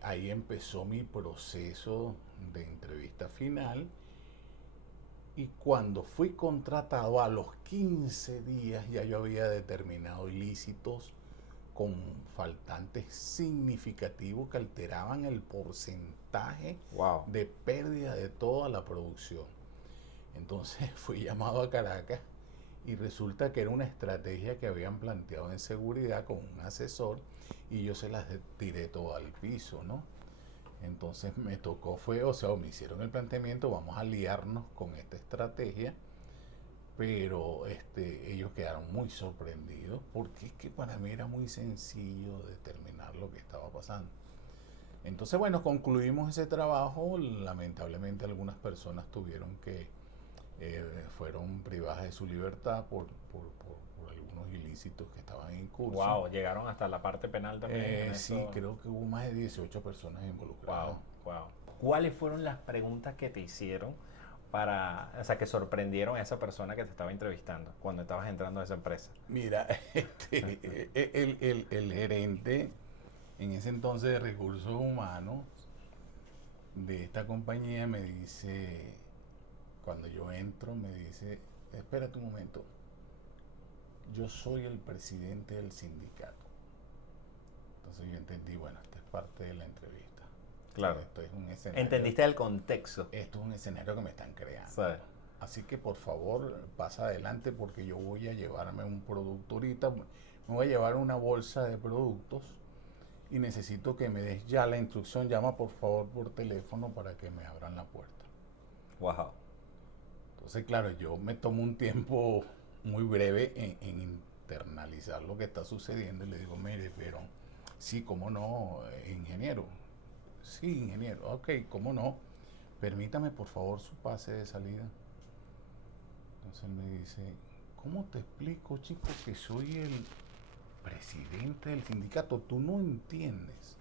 ahí empezó mi proceso de entrevista final. Y cuando fui contratado, a los 15 días ya yo había determinado ilícitos con faltantes significativos que alteraban el porcentaje Wow. de pérdida de toda la producción. Entonces fui llamado a Caracas y resulta que era una estrategia que habían planteado en seguridad con un asesor y yo se las tiré todo al piso, ¿no? Entonces me tocó, me hicieron el planteamiento, vamos a liarnos con esta estrategia, pero ellos quedaron muy sorprendidos porque es que para mí era muy sencillo determinar lo que estaba pasando. Entonces, bueno, concluimos ese trabajo. Lamentablemente algunas personas fueron privadas de su libertad por algunos ilícitos que estaban en curso. Wow, llegaron hasta la parte penal también. Sí, creo que hubo más de 18 personas involucradas. Wow. ¿Cuáles fueron las preguntas que te hicieron o sea, que sorprendieron a esa persona que te estaba entrevistando cuando estabas entrando a esa empresa? Mira, el gerente en ese entonces de recursos humanos de esta compañía me dice, cuando yo entro, me dice, espérate un momento, yo soy el presidente del sindicato. Entonces yo entendí, bueno, esta es parte de la entrevista. Claro. Esto es un escenario. ¿Entendiste el contexto? Esto es un escenario que me están creando. ¿Sabes? Así que por favor pasa adelante porque yo voy a llevarme un producto ahorita. Me voy a llevar una bolsa de productos y necesito que me des ya la instrucción. Llama por favor por teléfono para que me abran la puerta. Wow. Entonces, claro, yo me tomo un tiempo muy breve en internalizar lo que está sucediendo y le digo, mire, pero sí, cómo no, ingeniero. Sí, ingeniero, ok, cómo no. Permítame por favor su pase de salida. Entonces él me dice, ¿cómo te explico, chico, que soy el presidente del sindicato? Tú no entiendes.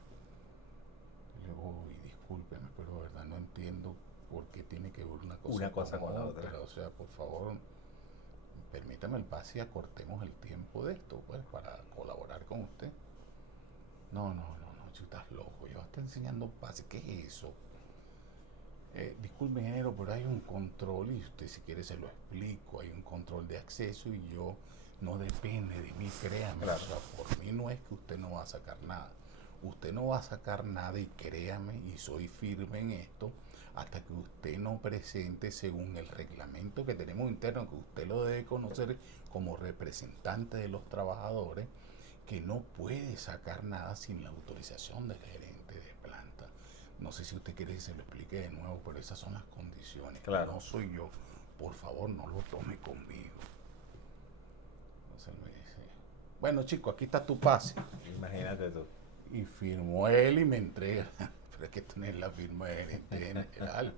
Y le digo, discúlpeme, pero de verdad no entiendo por qué tiene que ver una cosa con la otra. O sea, por favor, permítame el pase y acortemos el tiempo de esto, pues, para colaborar con usted. No, tú estás loco, yo estoy enseñando pase, ¿qué es eso? Disculpe, ingeniero, pero hay un control y usted si quiere se lo explico, hay un control de acceso y yo no depende de mí, créame, claro. O sea, por mí no es que usted no va a sacar nada, usted no va a sacar nada y créame, y soy firme en esto, hasta que usted no presente según el reglamento que tenemos interno, que usted lo debe conocer como representante de los trabajadores, que no puede sacar nada sin la autorización del gerente de planta. No sé si usted quiere que se lo explique de nuevo, pero esas son las condiciones. Claro. No soy yo. Por favor, no lo tome conmigo. Entonces él me dice, bueno, chico, aquí está tu pase. Imagínate tú. Y firmó él y me entrega. Pero es que esto no es la firma de gerente general.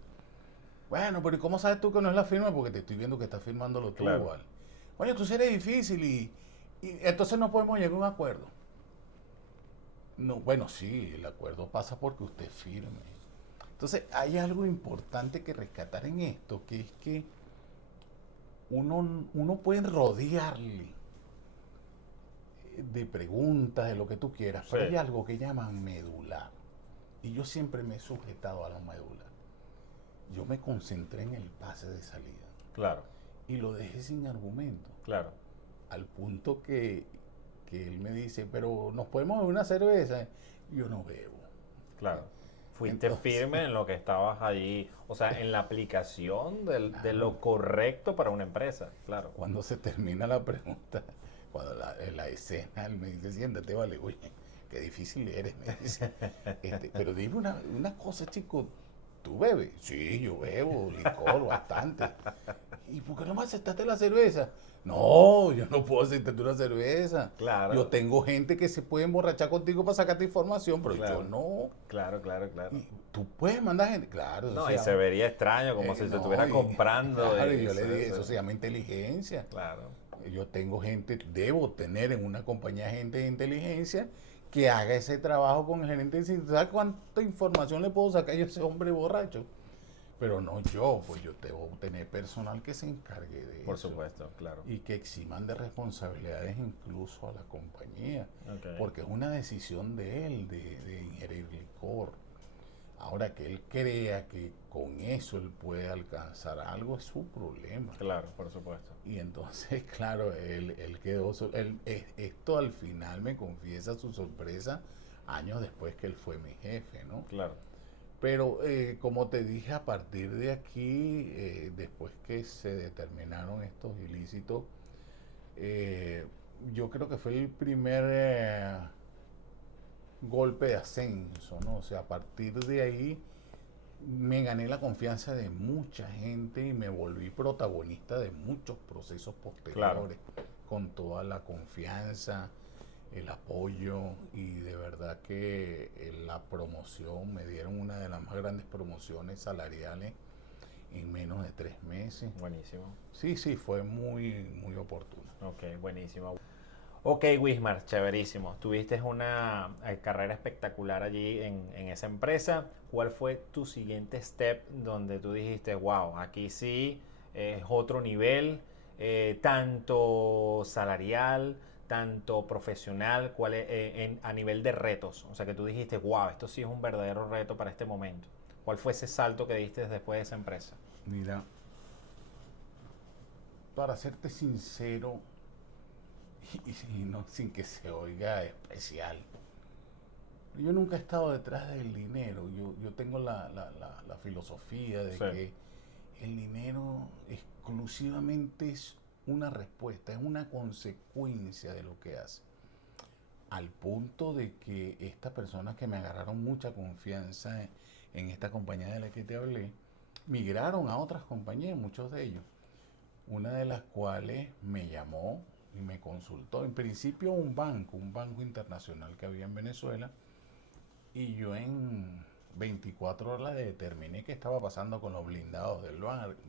Bueno, pero ¿y cómo sabes tú que no es la firma? Porque te estoy viendo que estás firmándolo tú, claro. Igual. Oye, tú eres difícil y entonces no podemos llegar a un acuerdo. No, bueno, sí, el acuerdo pasa porque usted firme. Entonces, hay algo importante que rescatar en esto, que es que uno puede rodearle de preguntas, de lo que tú quieras, sí. Pero hay algo que llaman medular. Y yo siempre me he sujetado a la medular. Yo me concentré en el pase de salida. Claro. Y lo dejé sin argumento. Claro. Al punto que él me dice, pero ¿nos podemos beber una cerveza? Yo no bebo. Claro. Fuiste firme en lo que estabas allí, o sea, en la aplicación de lo correcto para una empresa, claro. Cuando se termina la pregunta, cuando la escena, él me dice, siéntate, vale, oye, qué difícil eres, me dice. Pero dime una cosa, chico, ¿tú bebes? Sí, yo bebo licor bastante. ¿Y por qué no me aceptaste la cerveza? No, yo no puedo aceptarte una cerveza. Claro. Yo tengo gente que se puede emborrachar contigo para sacarte información, pero claro. Yo no. Claro. Y tú puedes mandar gente, claro. No, y se vería extraño, como si se estuviera comprando. Claro, y yo le dije, eso se llama inteligencia. Claro. Yo tengo gente, debo tener en una compañía gente de inteligencia que haga ese trabajo con el gerente. ¿Sabes cuánta información le puedo sacar yo a ese hombre borracho? Pero no yo, pues yo debo tener personal que se encargue de Por eso supuesto, claro. y que eximan de responsabilidades incluso a la compañía, Ok. porque es una decisión de él de ingerir licor. Ahora que él crea que con eso él puede alcanzar algo es su problema. Claro, por supuesto. Y entonces, claro, él quedó, esto al final me confiesa su sorpresa años después que él fue mi jefe, ¿no? Claro. Pero como te dije, a partir de aquí, después que se determinaron estos ilícitos, eh, yo creo que fue el primer golpe de ascenso, ¿no? O sea, a partir de ahí me gané la confianza de mucha gente y me volví protagonista de muchos procesos Claro. posteriores, con toda la confianza, el apoyo y de verdad que la promoción, me dieron una de las más grandes promociones salariales en menos de 3 meses. Buenísimo. Sí, sí, fue muy, muy oportuno. Ok, buenísimo. Ok, Wismar, chéverísimo. Tuviste una carrera espectacular allí en esa empresa. ¿Cuál fue tu siguiente step donde tú dijiste, wow, aquí sí es otro nivel, tanto salarial, tanto profesional, a nivel de retos? O sea, que tú dijiste, wow, esto sí es un verdadero reto para este momento. ¿Cuál fue ese salto que diste después de esa empresa? Mira, para serte sincero, y no sin que se oiga especial, yo nunca he estado detrás del dinero. Yo tengo la filosofía de Sí, que el dinero exclusivamente es una respuesta, es una consecuencia de lo que hace. Al punto de que estas personas que me agarraron mucha confianza en esta compañía de la que te hablé, migraron a otras compañías, muchos de ellos. Una de las cuales me llamó y me consultó. En principio un banco internacional que había en Venezuela, y yo en 24 horas determiné qué estaba pasando con los blindados del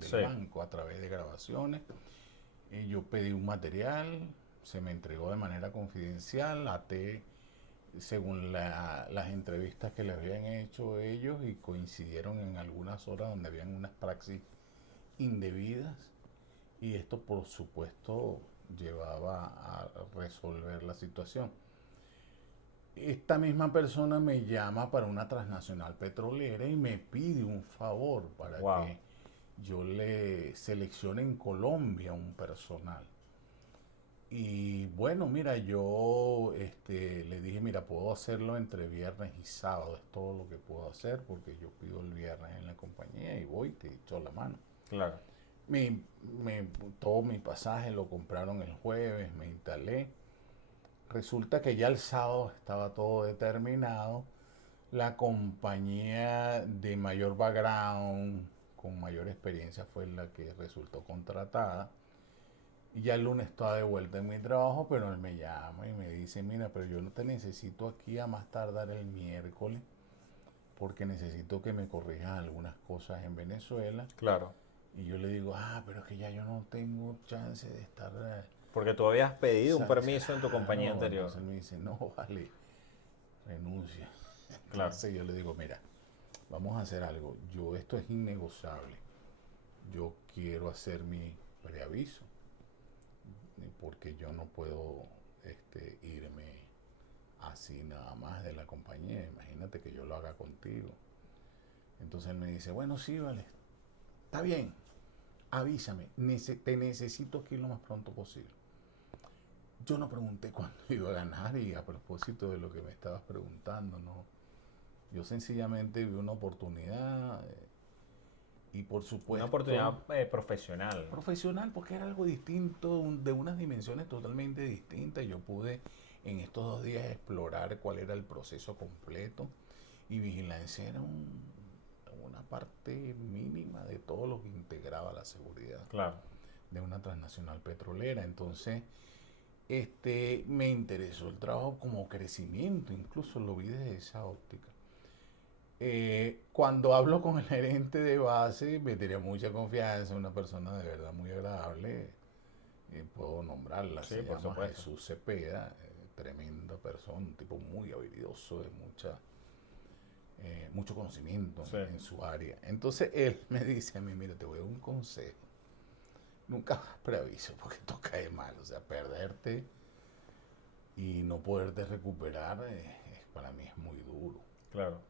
sí, banco a través de grabaciones. Y yo pedí un material, se me entregó de manera confidencial, até según las entrevistas que le habían hecho ellos y coincidieron en algunas horas donde habían unas praxis indebidas y esto por supuesto llevaba a resolver la situación. Esta misma persona me llama para una transnacional petrolera y me pide un favor para wow, que yo le seleccione en Colombia un personal. Y bueno, mira, yo le dije, mira, puedo hacerlo entre viernes y sábado, es todo lo que puedo hacer porque yo pido el viernes en la compañía y voy, te echo la mano. claro, Mi, me, todo mi pasaje lo compraron el jueves, me instalé. Resulta que ya el sábado estaba todo determinado. La compañía de mayor background, con mayor experiencia, fue la que resultó contratada. Y ya el lunes estaba de vuelta en mi trabajo, pero él me llama y me dice, mira, pero yo no te necesito aquí a más tardar el miércoles, porque necesito que me corrijas algunas cosas en Venezuela. claro. Y yo le digo, pero es que ya yo no tengo chance de estar Porque tú habías pedido un permiso en tu compañía claro. anterior. Entonces él me dice, no, vale, renuncia. Claro, Entonces yo le digo, mira, vamos a hacer algo. Esto es innegociable. Yo quiero hacer mi preaviso, porque yo no puedo irme así nada más de la compañía. Imagínate que yo lo haga contigo. Entonces él me dice, bueno, sí, vale, está bien, avísame, te necesito aquí lo más pronto posible. Yo no pregunté cuándo iba a ganar y a propósito de lo que me estabas preguntando, no. Yo sencillamente vi una oportunidad y por una supuesto oportunidad profesional. profesional porque era algo distinto, de unas dimensiones totalmente distintas. Yo pude en estos 2 días explorar cuál era el proceso completo y vigilancia era una parte mínima de todo lo que integraba la seguridad Claro, de una transnacional petrolera. Entonces, me interesó el trabajo como crecimiento, incluso lo vi desde esa óptica. Cuando hablo con el gerente de base, me tenía mucha confianza, una persona de verdad muy agradable, puedo nombrarla, sí, se por llama supuesto. Jesús Cepeda, tremenda persona, un tipo muy habilidoso, de mucha mucho conocimiento Sí. en su área. Entonces él me dice a mí, mira, te voy a dar un consejo. Nunca hagas preaviso porque esto cae mal. O sea, perderte y no poderte recuperar para mí es muy duro. Claro.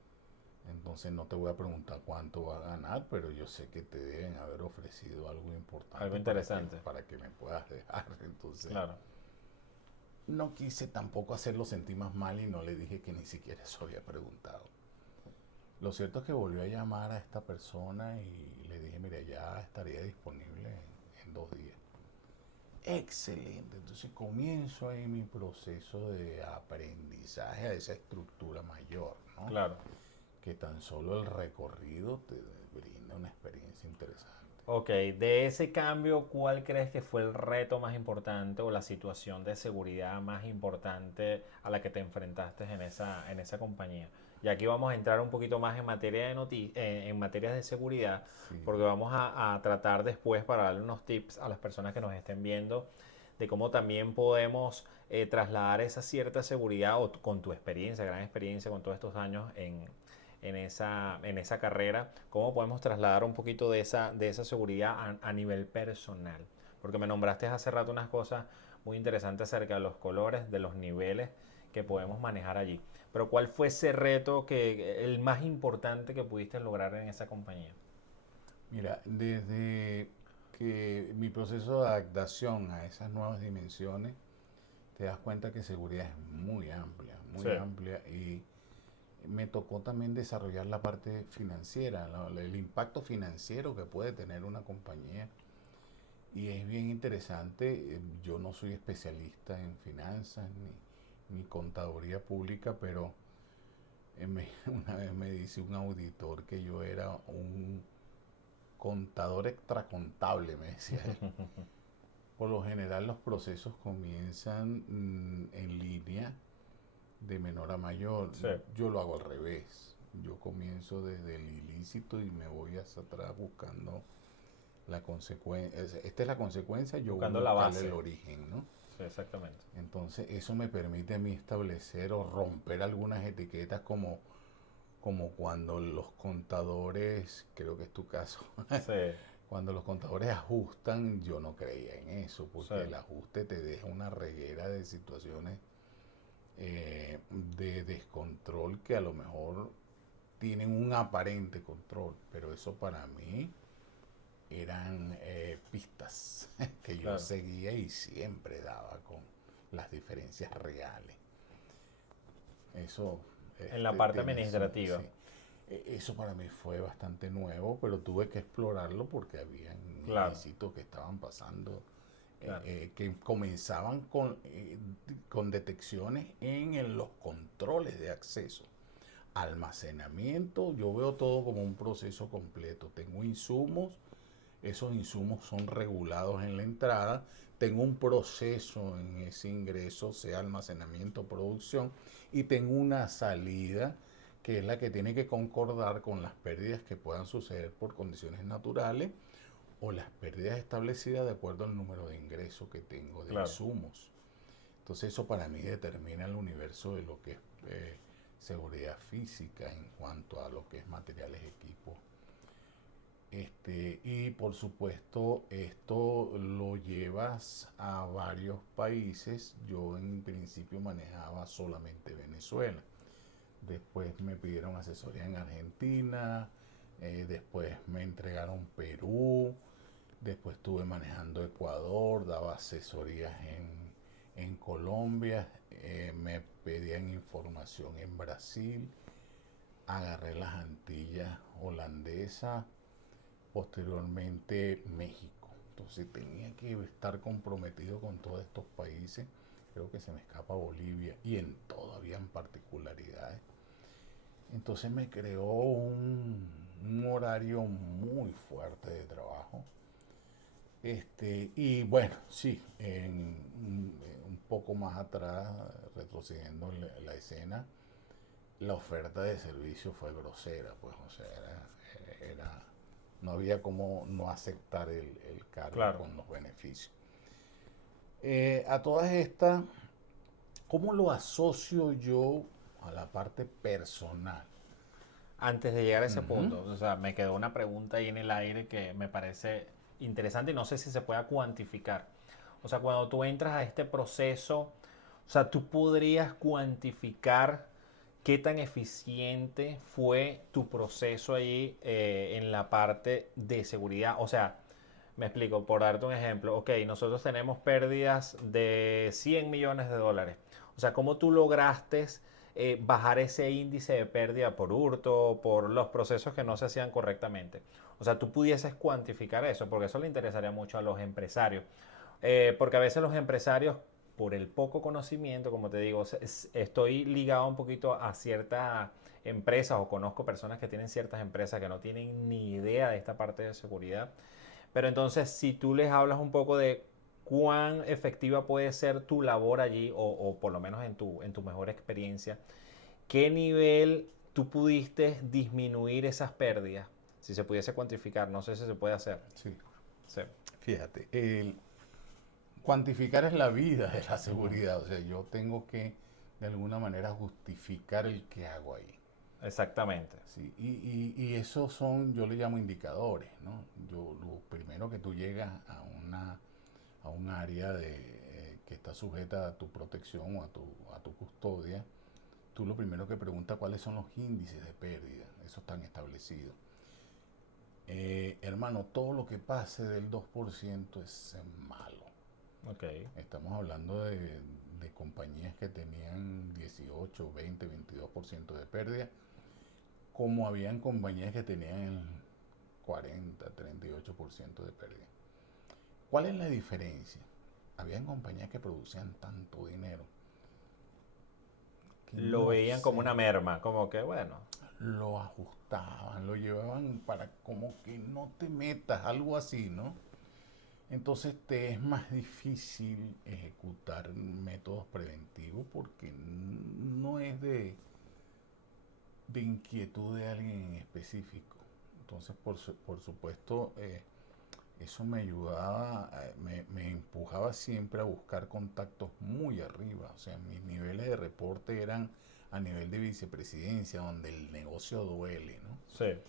Entonces no te voy a preguntar cuánto va a ganar, pero yo sé que te deben haber ofrecido algo Algo importante interesante. para que me puedas dejar. Entonces Claro. no quise tampoco hacerlo sentir más mal y no le dije que ni siquiera eso había preguntado. Lo cierto es que volvió a llamar a esta persona y le dije, mira, ya estaría disponible en 2 días. Excelente, entonces comienzo ahí mi proceso de aprendizaje a esa estructura mayor, ¿no? Claro. Que tan solo el recorrido te brinda una experiencia interesante. Ok, de ese cambio, ¿cuál crees que fue el reto más importante o la situación de seguridad más importante a la que te enfrentaste en esa compañía? Y aquí vamos a entrar un poquito más en materia en materias de seguridad, Sí, porque vamos a tratar después para darle unos tips a las personas que nos estén viendo de cómo también podemos trasladar esa cierta seguridad o con tu experiencia, gran experiencia con todos estos años en esa carrera, cómo podemos trasladar un poquito de esa seguridad a nivel personal. Porque me nombraste hace rato unas cosas muy interesantes acerca de los colores, de los niveles que podemos manejar allí. Pero ¿cuál fue ese reto el más importante que pudiste lograr en esa compañía? mira, desde que mi proceso de adaptación a esas nuevas dimensiones, te das cuenta que seguridad es Sí, muy amplia y me tocó también desarrollar la parte financiera, el impacto financiero que puede tener una compañía. Y es bien interesante, yo no soy especialista en finanzas ni contaduría pública, pero una vez me dice un auditor que yo era un contador extracontable, me decía él. Por lo general los procesos comienzan en línea de menor a mayor. sí, Yo lo hago al revés. Yo comienzo desde el ilícito y me voy hacia atrás buscando la consecuencia. Esta es la consecuencia, yo voy a buscando la buscarle el base. origen, ¿no? Sí, exactamente. Entonces eso me permite a mí establecer o romper algunas etiquetas como cuando los contadores, creo que es tu caso, Sí, cuando los contadores ajustan, yo no creía en eso, sí, porque el ajuste te deja una reguera de situaciones de descontrol que a lo mejor tienen un aparente control, pero eso para mí eran pistas que yo claro. seguía y siempre daba con las diferencias reales. Eso En la parte tiene su... administrativa. Sí. Eso para mí fue bastante nuevo, pero tuve que explorarlo porque había Claro, ilícitos que estaban pasando, claro, que comenzaban con detecciones en los controles de acceso. Almacenamiento, yo veo todo como un proceso completo. Tengo insumos, esos insumos son regulados en la entrada, tengo un proceso en ese ingreso, sea almacenamiento o producción, y tengo una salida que es la que tiene que concordar con las pérdidas que puedan suceder por condiciones naturales o las pérdidas establecidas de acuerdo al número de ingresos que tengo de claro. insumos. Entonces eso para mí determina el universo de lo que es seguridad física en cuanto a lo que es materiales, equipos. Y por supuesto esto lo llevas a varios países. Yo en principio manejaba solamente Venezuela. Después me pidieron asesoría en Argentina. Después me entregaron Perú. Después estuve manejando Ecuador. Daba asesorías en Colombia. Me pedían información en Brasil. Agarré las Antillas holandesas, posteriormente México. Entonces tenía que estar comprometido con todos estos países. Creo que se me escapa Bolivia y en todavía en particularidades. Entonces me creó un horario muy fuerte de trabajo. Y bueno, sí, un poco más atrás, retrocediendo la escena, la oferta de servicio fue grosera, pues, o sea, no había como no aceptar el cargo Claro. con los beneficios. A todas estas, ¿cómo lo asocio yo a la parte personal? antes de llegar a ese Ujú. punto, o sea, me quedó una pregunta ahí en el aire que me parece interesante y no sé si se pueda cuantificar. O sea, cuando tú entras a este proceso, o sea, tú podrías cuantificar qué tan eficiente fue tu proceso ahí en la parte de seguridad. O sea, me explico, por darte un ejemplo, ok, nosotros tenemos pérdidas de 100 millones de dólares. O sea, ¿cómo tú lograste bajar ese índice de pérdida por hurto, por los procesos que no se hacían correctamente? O sea, tú pudieses cuantificar eso, porque eso le interesaría mucho a los empresarios. Porque a veces los empresarios, por el poco conocimiento, como te digo, estoy ligado un poquito a ciertas empresas o conozco personas que tienen ciertas empresas que no tienen ni idea de esta parte de seguridad. Pero entonces, si tú les hablas un poco de cuán efectiva puede ser tu labor allí, o por lo menos en tu mejor experiencia, ¿qué nivel tú pudiste disminuir esas pérdidas? Si se pudiese cuantificar, no sé si se puede hacer. Sí, Sí. fíjate, cuantificar es la vida de la Ujú. seguridad, o sea, yo tengo que de alguna manera justificar el que hago ahí. Exactamente. Sí, y esos son, yo le llamo indicadores, ¿no? Yo, lo primero que tú llegas a un área que está sujeta a tu protección o a tu custodia, tú lo primero que preguntas cuáles son los índices de pérdida, esos están establecidos. Hermano, todo lo que pase del 2% es malo. Ok. Estamos hablando de compañías que tenían 18, 20, 22% de pérdida, como habían compañías que tenían el 40, 38% de pérdida. ¿Cuál es la diferencia? Habían compañías que producían tanto dinero que Lo no veían como sé, una merma, como que bueno. lo ajustaban, lo llevaban para como que no te metas, algo así, ¿no? Entonces te es más difícil ejecutar métodos preventivos porque no es de inquietud de alguien en específico. Entonces, por supuesto, eso me ayudaba, me empujaba siempre a buscar contactos muy arriba. O sea, mis niveles de reporte eran a nivel de vicepresidencia, donde el negocio duele, ¿no? Sí.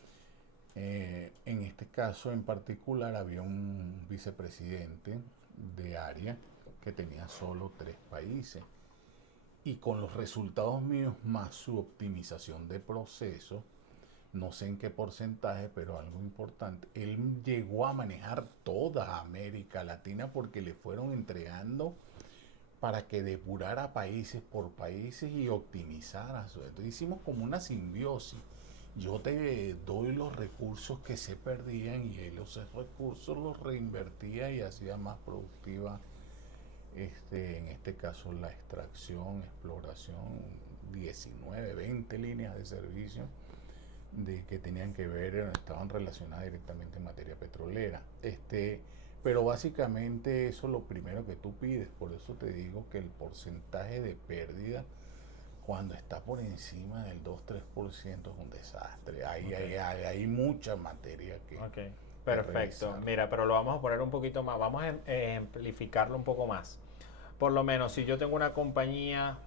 En este caso en particular había un vicepresidente de área que tenía solo 3 países y con los resultados míos más su optimización de procesos, no sé en qué porcentaje, pero algo importante, él llegó a manejar toda América Latina porque le fueron entregando para que depurara países por países y optimizara. Entonces hicimos como una simbiosis. Yo te doy los recursos que se perdían y él esos recursos los reinvertía y hacía más productiva, en este caso, la extracción, exploración, 19, 20 líneas de servicio que tenían que ver, estaban relacionadas directamente en materia petrolera. Pero básicamente eso es lo primero que tú pides, por eso te digo que el porcentaje de pérdida cuando está por encima del 2-3% es un desastre. Ok. Hay mucha materia Ok. que Perfecto. revisar. Mira, pero lo vamos a poner un poquito más. Vamos a ejemplificarlo un poco más. Por lo menos, si yo tengo una compañía,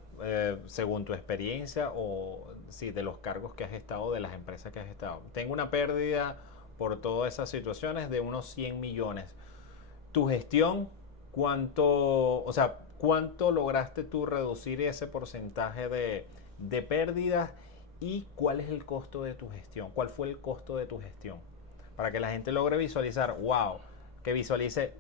según tu experiencia o si de los cargos que has estado, de las empresas que has estado, tengo una pérdida por todas esas situaciones de unos 100 millones. Tu gestión, ¿cuánto, o sea, cuánto lograste tú reducir ese porcentaje de pérdidas y cuál es el costo de tu gestión? ¿Cuál fue el costo de tu gestión? Para que la gente logre visualizar, wow, que visualice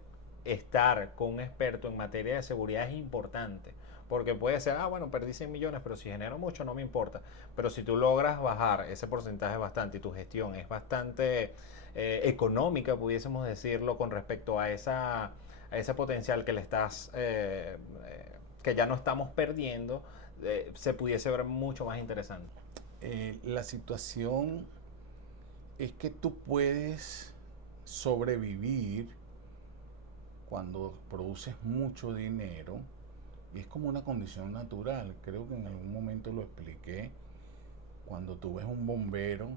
estar con un experto en materia de seguridad es importante. Porque puede ser, ah, bueno, perdí 100 millones, pero si genero mucho no me importa. Pero si tú logras bajar ese porcentaje bastante y tu gestión es bastante económica, pudiésemos decirlo, con respecto a ese potencial que le estás, que ya no estamos perdiendo, se pudiese ver mucho más interesante. La situación es que tú puedes sobrevivir cuando produces mucho dinero y es como una condición natural. Creo que en algún momento lo expliqué. Cuando tú ves un bombero,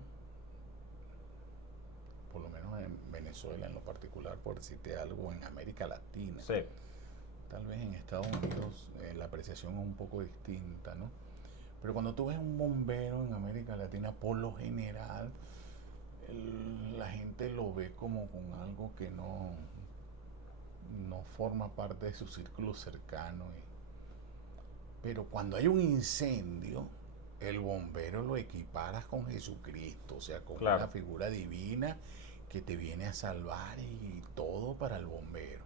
por lo menos en Venezuela en lo particular, por decirte algo, en América Latina, Sí, tal vez en Estados Unidos la apreciación es un poco distinta, ¿no? Pero cuando tú ves un bombero en América Latina, por lo general, la gente lo ve como con algo que no forma parte de su círculo cercano. Pero cuando hay un incendio, el bombero lo equiparas con Jesucristo, o sea, con Claro. una figura divina que te viene a salvar y todo para el bombero.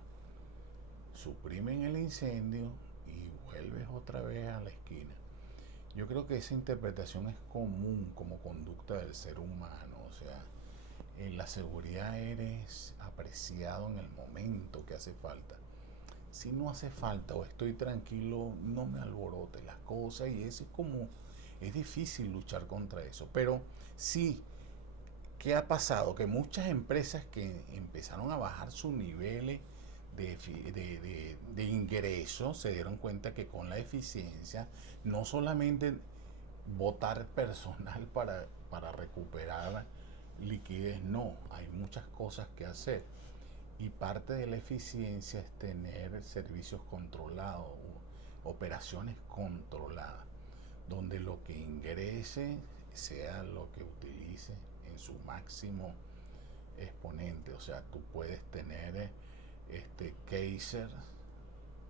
Suprimen el incendio y vuelves otra vez a la esquina. Yo creo que esa interpretación es común como conducta del ser humano, o sea, en la seguridad eres apreciado en el momento que hace falta. Si no hace falta o estoy tranquilo, no me alborote las cosas y eso es como, es difícil luchar contra eso. Pero sí, ¿qué ha pasado? Que muchas empresas que empezaron a bajar sus niveles de ingresos se dieron cuenta que con la eficiencia, no solamente botar personal para recuperar liquidez, no, hay muchas cosas que hacer. Y parte de la eficiencia es tener servicios controlados, operaciones controladas, donde lo que ingrese sea lo que utilice en su máximo exponente. O sea, tú puedes tener Kaiser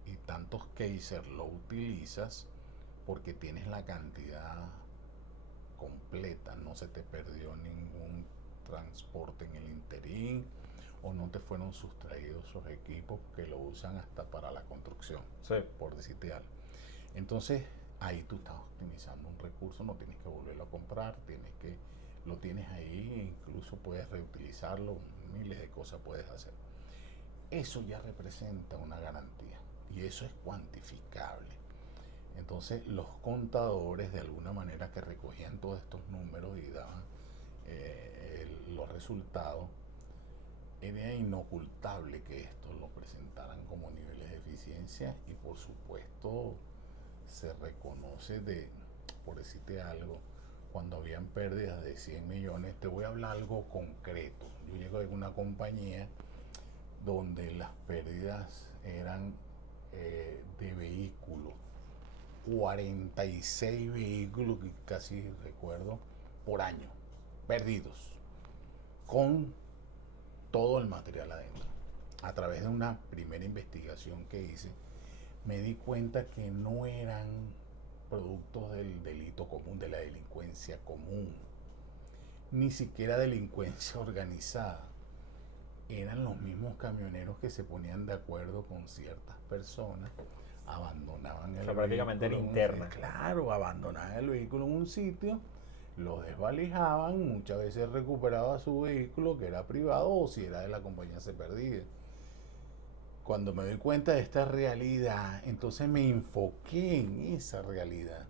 y tantos Kaiser lo utilizas porque tienes la cantidad completa, no se te perdió ningún transporte en el interín o no te fueron sustraídos esos equipos que lo usan hasta para la construcción, Sí. por decirte algo. Entonces, ahí tú estás optimizando un recurso, no tienes que volverlo a comprar, lo tienes ahí, incluso puedes reutilizarlo, miles de cosas puedes hacer. Eso ya representa una garantía y eso es cuantificable. Entonces los contadores de alguna manera que recogían todos estos números y daban los resultados, era inocultable que esto lo presentaran como niveles de eficiencia y por supuesto se reconoce por decirte algo, cuando habían pérdidas de 100 millones, te voy a hablar algo concreto. Yo llego a una compañía donde las pérdidas eran de vehículos, 46 vehículos, que casi recuerdo, por año, perdidos, con todo el material adentro. A través de una primera investigación que hice, me di cuenta que no eran productos del delito común, de la delincuencia común, ni siquiera delincuencia organizada. Eran los mismos camioneros que se ponían de acuerdo con ciertas personas, abandonaban el prácticamente vehículo. Linterna. Claro, abandonaban el vehículo en un sitio, lo desvalijaban, muchas veces recuperaba su vehículo que era privado o si era de la compañía se perdía. Cuando me doy cuenta de esta realidad, entonces me enfoqué en esa realidad.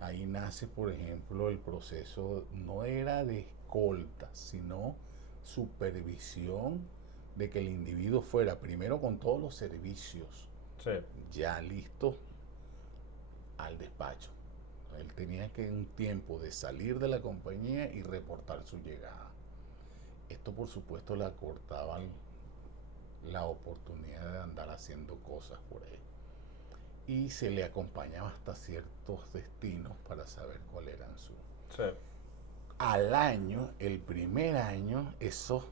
Ahí nace, por ejemplo, el proceso, no era de escolta, sino supervisión de que el individuo fuera primero con todos los servicios ya listos al despacho. Él tenía que un tiempo de salir de la compañía y reportar su llegada. Esto por supuesto le acortaba la oportunidad de andar haciendo cosas por ahí. Y se le acompañaba hasta ciertos destinos para saber cuáles eran sus. Sí. Al año, el primer año, esos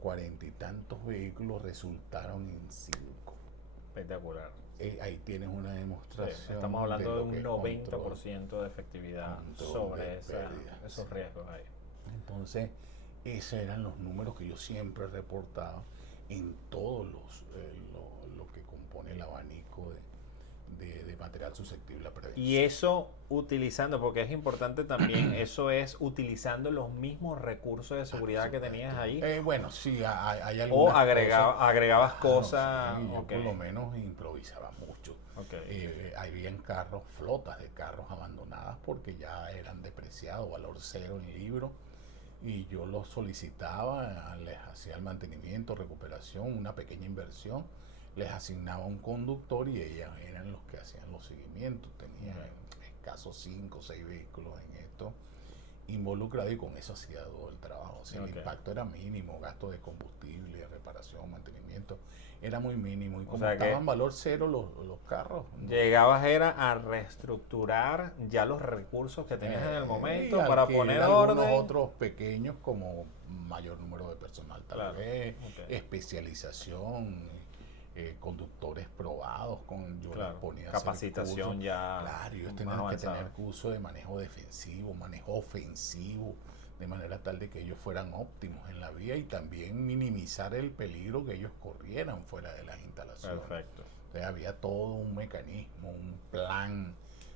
40 y tantos vehículos resultaron en 5. Espectacular. Ahí tienes una demostración. Sí, estamos hablando de un 90% control, de efectividad control sobre de pérdidas, esos sí. riesgos ahí. Entonces, esos eran los números que yo siempre he reportado en todos lo que compone el abanico de material susceptible a prevención. Y eso utilizando, porque es importante también, eso es utilizando los mismos recursos de seguridad que tenías ahí. Bueno, sí, hay algunas O cosas. agregabas cosas. Sí, yo Ok. por lo menos improvisaba mucho. Okay. Habían carros, flotas de carros abandonadas porque ya eran depreciados, valor cero en libro. Y yo los solicitaba, les hacía el mantenimiento, recuperación, una pequeña inversión, les asignaba un conductor y ellos eran los que hacían los seguimientos. Tenía escasos 5 o 6 vehículos en esto involucrados y con eso hacía todo el trabajo. O sea, el impacto era mínimo, gasto de combustible, reparación, mantenimiento, era muy mínimo. Y como estaban valor cero los carros. ¿No? Llegabas era a reestructurar ya los recursos que tenías en el momento Y para alquilar poner algunos orden. otros pequeños como mayor número de personal tal Claro, vez, ok, especialización, conductores probados, yo les claro. ponía a hacer cursos. Capacitación ya Claro, ellos más tenían que tener avanzada. cursos de manejo defensivo, manejo ofensivo, de manera tal de que ellos fueran óptimos en la vía y también minimizar el peligro que ellos corrieran fuera de las instalaciones. Perfecto. Entonces había todo un mecanismo, un plan,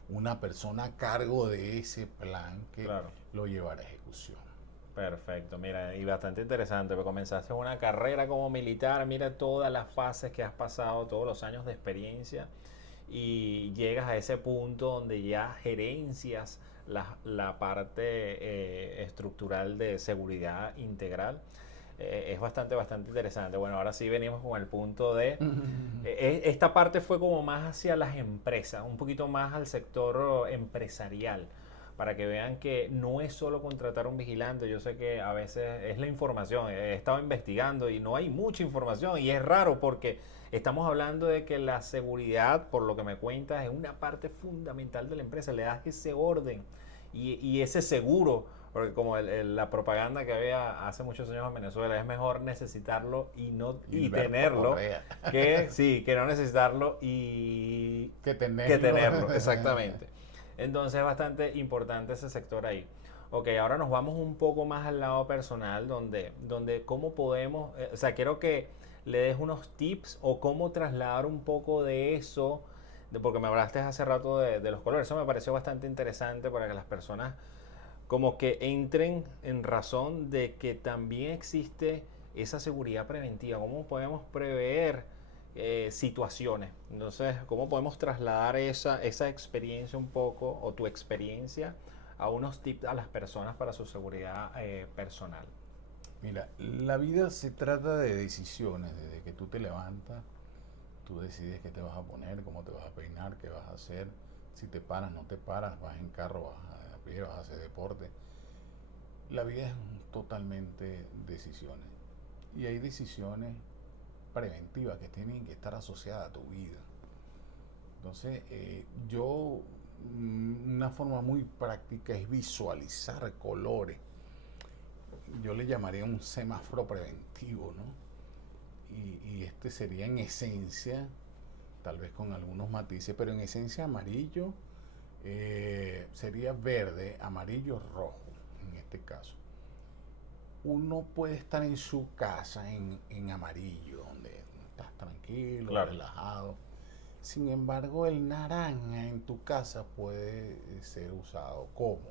una persona a cargo de ese plan que Claro. lo llevara a ejecución. Perfecto, mira, y bastante interesante, porque comenzaste una carrera como militar, mira todas las fases que has pasado, todos los años de experiencia, y llegas a ese punto donde ya gerencias la parte estructural de seguridad integral. Es bastante interesante. Bueno, ahora sí venimos con el punto de... esta parte fue como más hacia las empresas, un poquito más al sector empresarial, para que vean que no es solo contratar un vigilante. Yo sé que a veces es la información. He estado investigando y no hay mucha información y es raro porque estamos hablando de que la seguridad, por lo que me cuentas, es una parte fundamental de la empresa. Le das ese orden y ese seguro, porque como la propaganda que había hace muchos años en Venezuela, es mejor necesitarlo y Gilberto tenerlo Correa. que sí, que no necesitarlo Que que tenerlo. tenerlo, exactamente. Entonces es bastante importante ese sector ahí. Ok, ahora nos vamos un poco más al lado personal, donde cómo podemos, o sea, quiero que le des unos tips o cómo trasladar un poco de eso, porque me hablaste hace rato de los colores, eso me pareció bastante interesante para que las personas como que entren en razón de que también existe esa seguridad preventiva, cómo podemos prever situaciones. Entonces, cómo podemos trasladar esa experiencia un poco, o tu experiencia, a unos tips a las personas para su seguridad personal. Mira, la vida se trata de decisiones. Desde que tú te levantas, tú decides qué te vas a poner, cómo te vas a peinar, qué vas a hacer, si te paras, no te paras, vas en carro, vas a pie, vas a hacer deporte. La vida es totalmente decisiones. Y hay decisiones preventivas que tienen que estar asociadas a tu vida. Entonces, una forma muy práctica es visualizar colores. Yo le llamaría un semáforo preventivo, ¿no? Y este sería en esencia, tal vez con algunos matices, pero en esencia amarillo, sería verde, amarillo, rojo, en este caso. Uno puede estar en su casa en amarillo, donde estás tranquilo, Claro. relajado. Sin embargo, el naranja en tu casa puede ser usado como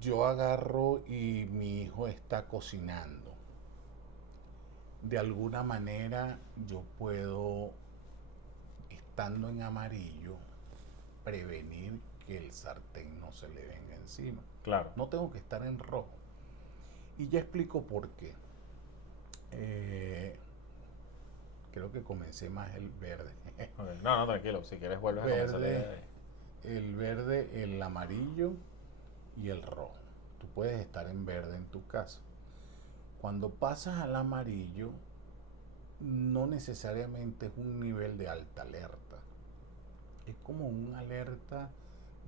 yo agarro y mi hijo está cocinando. De alguna manera yo puedo, estando en amarillo, prevenir que el sartén no se le venga encima. Claro. No tengo que estar en rojo. Y ya explico por qué. Eh, Creo que comencé más el verde. Okay. No, no, tranquilo, si quieres vuelves a comenzar. El verde, el amarillo y el rojo. Tú puedes estar en verde en tu casa. Cuando pasas al amarillo, no necesariamente es un nivel de alta alerta. Es como una alerta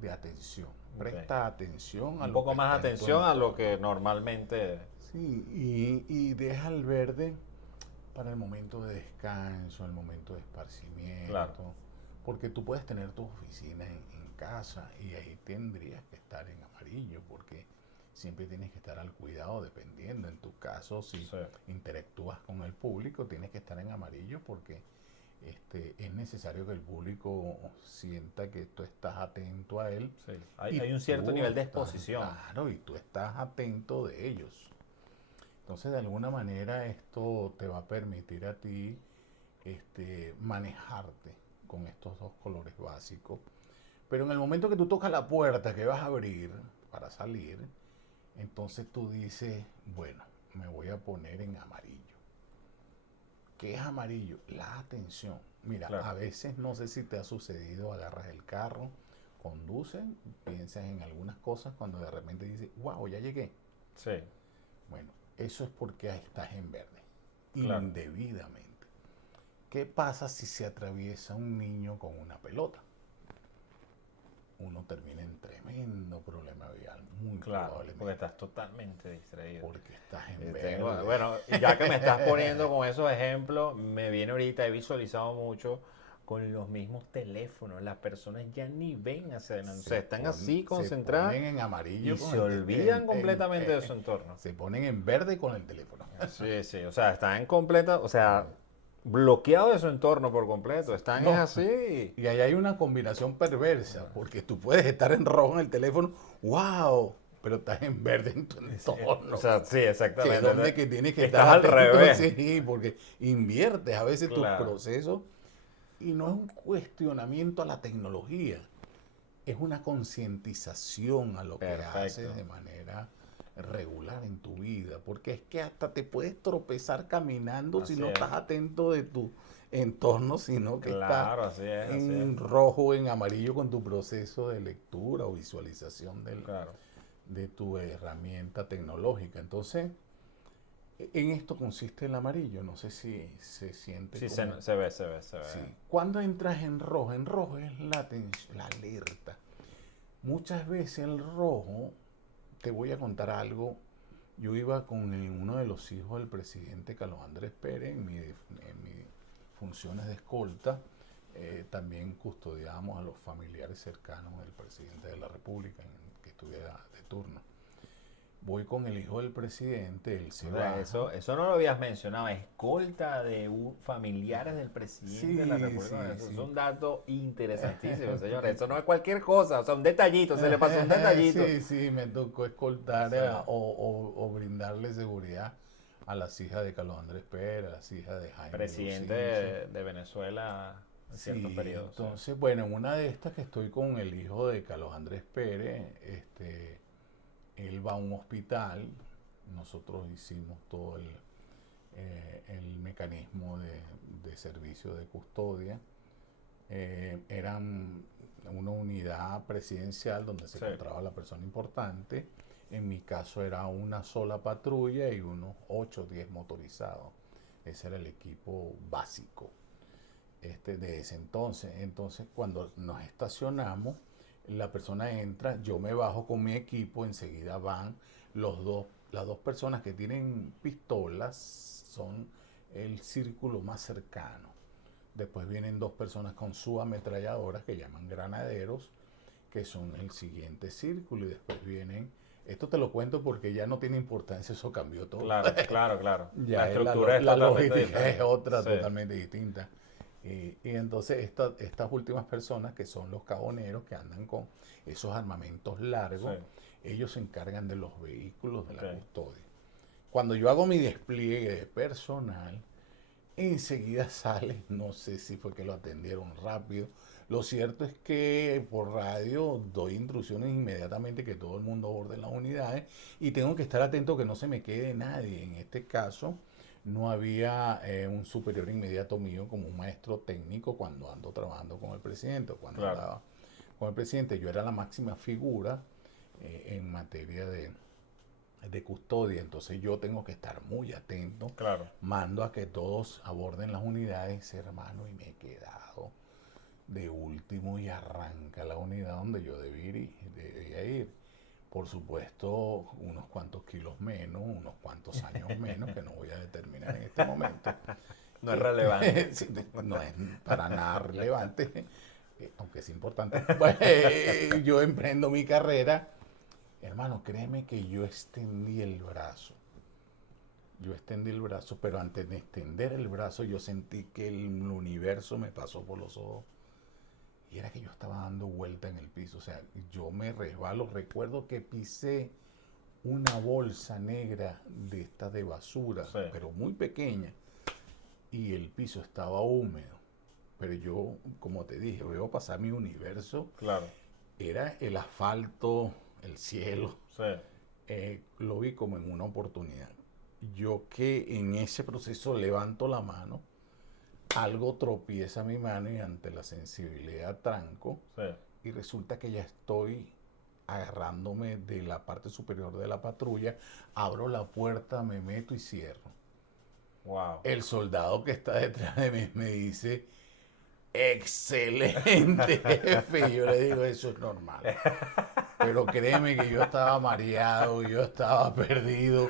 de atención. Presta atención a Un lo poco que más está en tu atención a lo entorno. que normalmente... Sí, y deja el verde para el momento de descanso, el momento de esparcimiento. Claro. Porque tú puedes tener tu oficina en casa y ahí tendrías que estar en amarillo porque siempre tienes que estar al cuidado dependiendo. En tu caso, si Sí. interactúas con el público, tienes que estar en amarillo porque es necesario que el público sienta que tú estás atento a él. Sí. Y Hay un cierto tú nivel de estás, exposición. claro, y tú estás atento de ellos. Entonces, de alguna manera, esto te va a permitir a ti manejarte con estos dos colores básicos. Pero en el momento que tú tocas la puerta que vas a abrir para salir, entonces tú dices, bueno, me voy a poner en amarillo. ¿Qué es amarillo? La atención. Mira, Claro. a veces no sé si te ha sucedido, agarras el carro, conduces, piensas en algunas cosas cuando de repente dices, wow, ya llegué. Sí. Bueno, eso es porque estás en verde, Claro. indebidamente. ¿Qué pasa si se atraviesa un niño con una pelota? Uno termina en tremendo problema vial, muy Claro, porque probablemente, estás totalmente distraído. porque estás en verde. Bueno, ya que me estás poniendo con esos ejemplos, me viene ahorita, he visualizado mucho con los mismos teléfonos. Las personas ya ni ven hacia adelante. O sea, están así Se concentradas ponen en y amarillo con se olvidan completamente de su entorno. se ponen en verde con el teléfono. Sí, sí, o sea, están en completa, o sea, bloqueados de su entorno por completo. Están es No, así. y ahí hay una combinación perversa, porque tú puedes estar en rojo en el teléfono, wow, pero estás en verde en tu O entorno. sea, sí, Que es exactamente. donde que tienes que Estás estar al atento, revés. sí, porque inviertes a veces tus Claro, procesos y no es un cuestionamiento a la tecnología, es una concientización a lo que haces perfecto. de manera regular en tu vida, porque es que hasta te puedes tropezar caminando si Así no es. estás atento de tu entorno, sino que estás Claro, así es, así es. en rojo o en amarillo con tu proceso de lectura o visualización Claro. de tu herramienta tecnológica. Entonces, en esto consiste el amarillo. No sé si se siente Sí, como... se ve, se ve, se ve. Sí. Cuando entras en rojo es la alerta. Muchas veces el rojo, te voy a contar algo. Yo iba con uno de los hijos del presidente Carlos Andrés Pérez en mis funciones de escolta. También custodiábamos a los familiares cercanos del presidente de la República, que estuviera de turno. Voy con el hijo del presidente, él se O sea, baja. eso no lo habías mencionado. Escolta de familiares del presidente de la Sí, República. sí, Eso es sí. un dato interesantísimo, señores. Eso no es cualquier cosa. O sea, un detallito. Se le pasó un detallito. Sí, sí, me tocó escoltar Sí. o brindarle seguridad a las hijas de Carlos Andrés Pérez, a las hijas de Jaime Presidente Lucincio. de Venezuela en ciertos Sí, periodos. Sí. entonces, bueno, en una de estas que estoy con el hijo de Carlos Andrés Pérez, él va a un hospital, nosotros hicimos todo el mecanismo de servicio de custodia. Eran una unidad presidencial donde se Sí. encontraba la persona importante. En mi caso era una sola patrulla y unos 8 o 10 motorizados. Ese era el equipo básico de ese entonces. Entonces, cuando nos estacionamos, la persona entra, yo me bajo con mi equipo, enseguida van las dos personas que tienen pistolas, son el círculo más cercano. Después vienen dos personas con sus ametralladoras que llaman granaderos, que son el siguiente círculo. Y después vienen, esto te lo cuento porque ya no tiene importancia, eso cambió todo. Claro, claro, claro. La Ya estructura es la totalmente logística es diferente. otra Sí. totalmente distinta. Y entonces estas últimas personas, que son los caboneros, que andan con esos armamentos largos, Sí. ellos se encargan de los vehículos de la Ok. custodia. Cuando yo hago mi despliegue de personal, enseguida sale, no sé si fue que lo atendieron rápido. Lo cierto es que por radio doy instrucciones inmediatamente que todo el mundo aborde las unidades y tengo que estar atento que no se me quede nadie. En este caso no había un superior inmediato mío como un maestro técnico cuando ando trabajando con el presidente o cuando Claro. andaba con el presidente. Yo era la máxima figura en materia de custodia, entonces yo tengo que estar muy atento, Claro. mando a que todos aborden las unidades, hermano, y me he quedado de último y arranca la unidad donde yo debía ir. Por supuesto, unos cuantos kilos menos, unos cuantos años menos, que no voy a determinar en este momento. No es relevante. Sí, no es para nada relevante, aunque es importante. Yo emprendo mi carrera. Hermano, créeme que yo extendí el brazo. Yo extendí el brazo, pero antes de extender el brazo yo sentí que el universo me pasó por los ojos. Y era que yo estaba dando vuelta en el piso. O sea, yo me resbalo. Recuerdo que pisé una bolsa negra de estas de basura, Sí. pero muy pequeña. Y el piso estaba húmedo. Pero yo, como te dije, veo pasar mi universo. Claro. Era el asfalto, el cielo. Sí. Lo vi como en una oportunidad. Yo que en ese proceso levanto la mano, algo tropieza mi mano y ante la sensibilidad tranco Sí. y resulta que ya estoy agarrándome de la parte superior de la patrulla, abro la puerta, me meto y cierro. Wow. El soldado que está detrás de mí me dice, excelente, jefe. Y yo le digo, eso es normal. Pero créeme que yo estaba mareado, yo estaba perdido.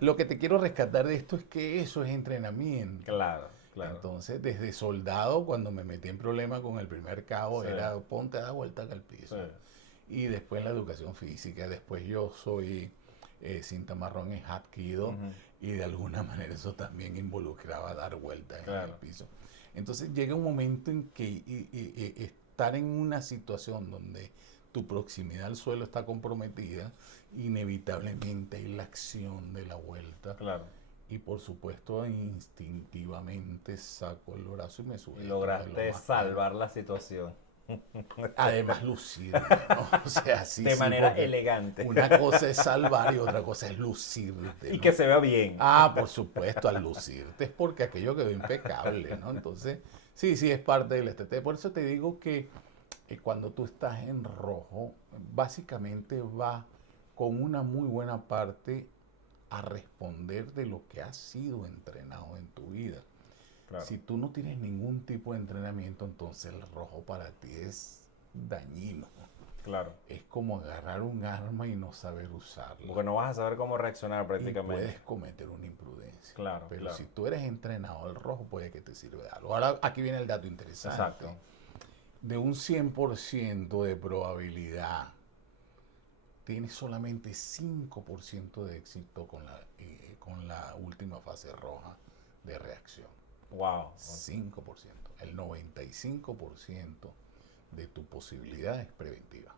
Lo que te quiero rescatar de esto es que eso es entrenamiento. Claro, claro. Entonces, desde soldado, cuando me metí en problemas con el primer cabo, Sí. era ponte a dar vuelta al piso. Sí. Y después la educación física, después yo soy cinta marrón en Hapkido, Ujú. y de alguna manera eso también involucraba dar vueltas en el Claro. piso. Entonces llega un momento en que estar en una situación donde tu proximidad al suelo está comprometida, inevitablemente hay la acción de la vuelta. Claro. Y por supuesto, instintivamente saco el brazo y me Y sujeto de lograste lo más salvar la situación bien. Además, lucirme, ¿no? O sea, sí, de sí, manera porque elegante. una cosa es salvar y otra cosa es lucirte, Y ¿no? que se vea bien. Ah, por supuesto, al lucirte es porque aquello quedó impecable, ¿no? Entonces, sí, sí, es parte del estético. Por eso te digo que cuando tú estás en rojo, básicamente va con una muy buena parte a responder de lo que has sido entrenado en tu vida. Claro. Si tú no tienes ningún tipo de entrenamiento, entonces el rojo para ti es dañino. Claro. Es como agarrar un arma y no saber usarla. Porque no vas a saber cómo reaccionar Y prácticamente. puedes cometer una imprudencia. Claro, Pero claro. si tú eres entrenado, el rojo puede que te sirva de algo. Ahora, aquí viene el dato interesante. Exacto. De un 100% de probabilidad, tienes solamente 5% de éxito con la última fase roja de reacción. Wow. 5%. El 95% de tu posibilidad es preventiva.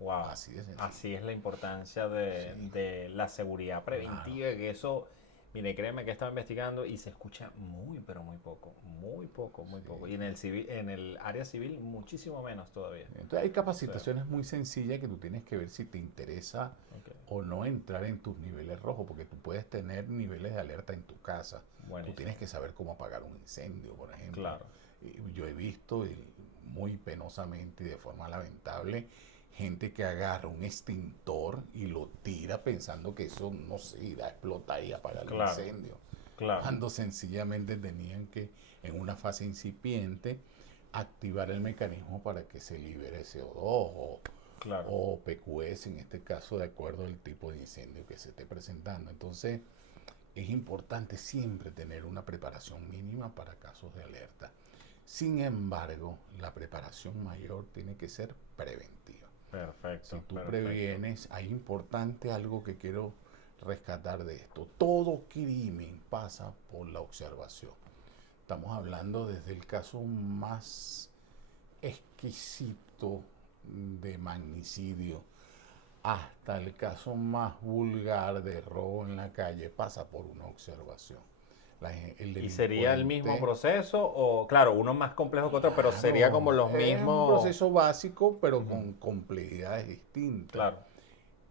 Wow. Así de sencillo. Así es la importancia de, Sí. de la seguridad preventiva, que eso, mire, créeme que estaba investigando y se escucha muy, pero muy poco, muy poco, muy Sí. poco. Y en el civil, en el área civil muchísimo menos todavía. Entonces hay capacitaciones muy sencillas que tú tienes que ver si te interesa Ok. o no entrar en tus niveles rojos, porque tú puedes tener niveles de alerta en tu casa. Buenísimo. Tú tienes que saber cómo apagar un incendio, por ejemplo. Claro. Yo he visto muy penosamente y de forma lamentable gente que agarra un extintor y lo tira pensando que eso, no sé, irá a explotar y apagar el Claro. incendio. Claro. Cuando sencillamente tenían que, en una fase incipiente, activar el mecanismo para que se libere CO2 Claro. o PQS, en este caso, de acuerdo al tipo de incendio que se esté presentando. Entonces, es importante siempre tener una preparación mínima para casos de alerta. Sin embargo, la preparación mayor tiene que ser preventiva. Perfecto. Si tú perfecto. previenes, hay importante algo que quiero rescatar de esto. Todo crimen pasa por la observación. Estamos hablando desde el caso más exquisito de magnicidio hasta el caso más vulgar de robo en la calle, pasa por una observación. ¿Y sería el mismo delincuente- proceso o, claro, uno más complejo que otro, pero sería como los Es un mismos? proceso básico, pero Ujú. con complejidades distintas. Claro.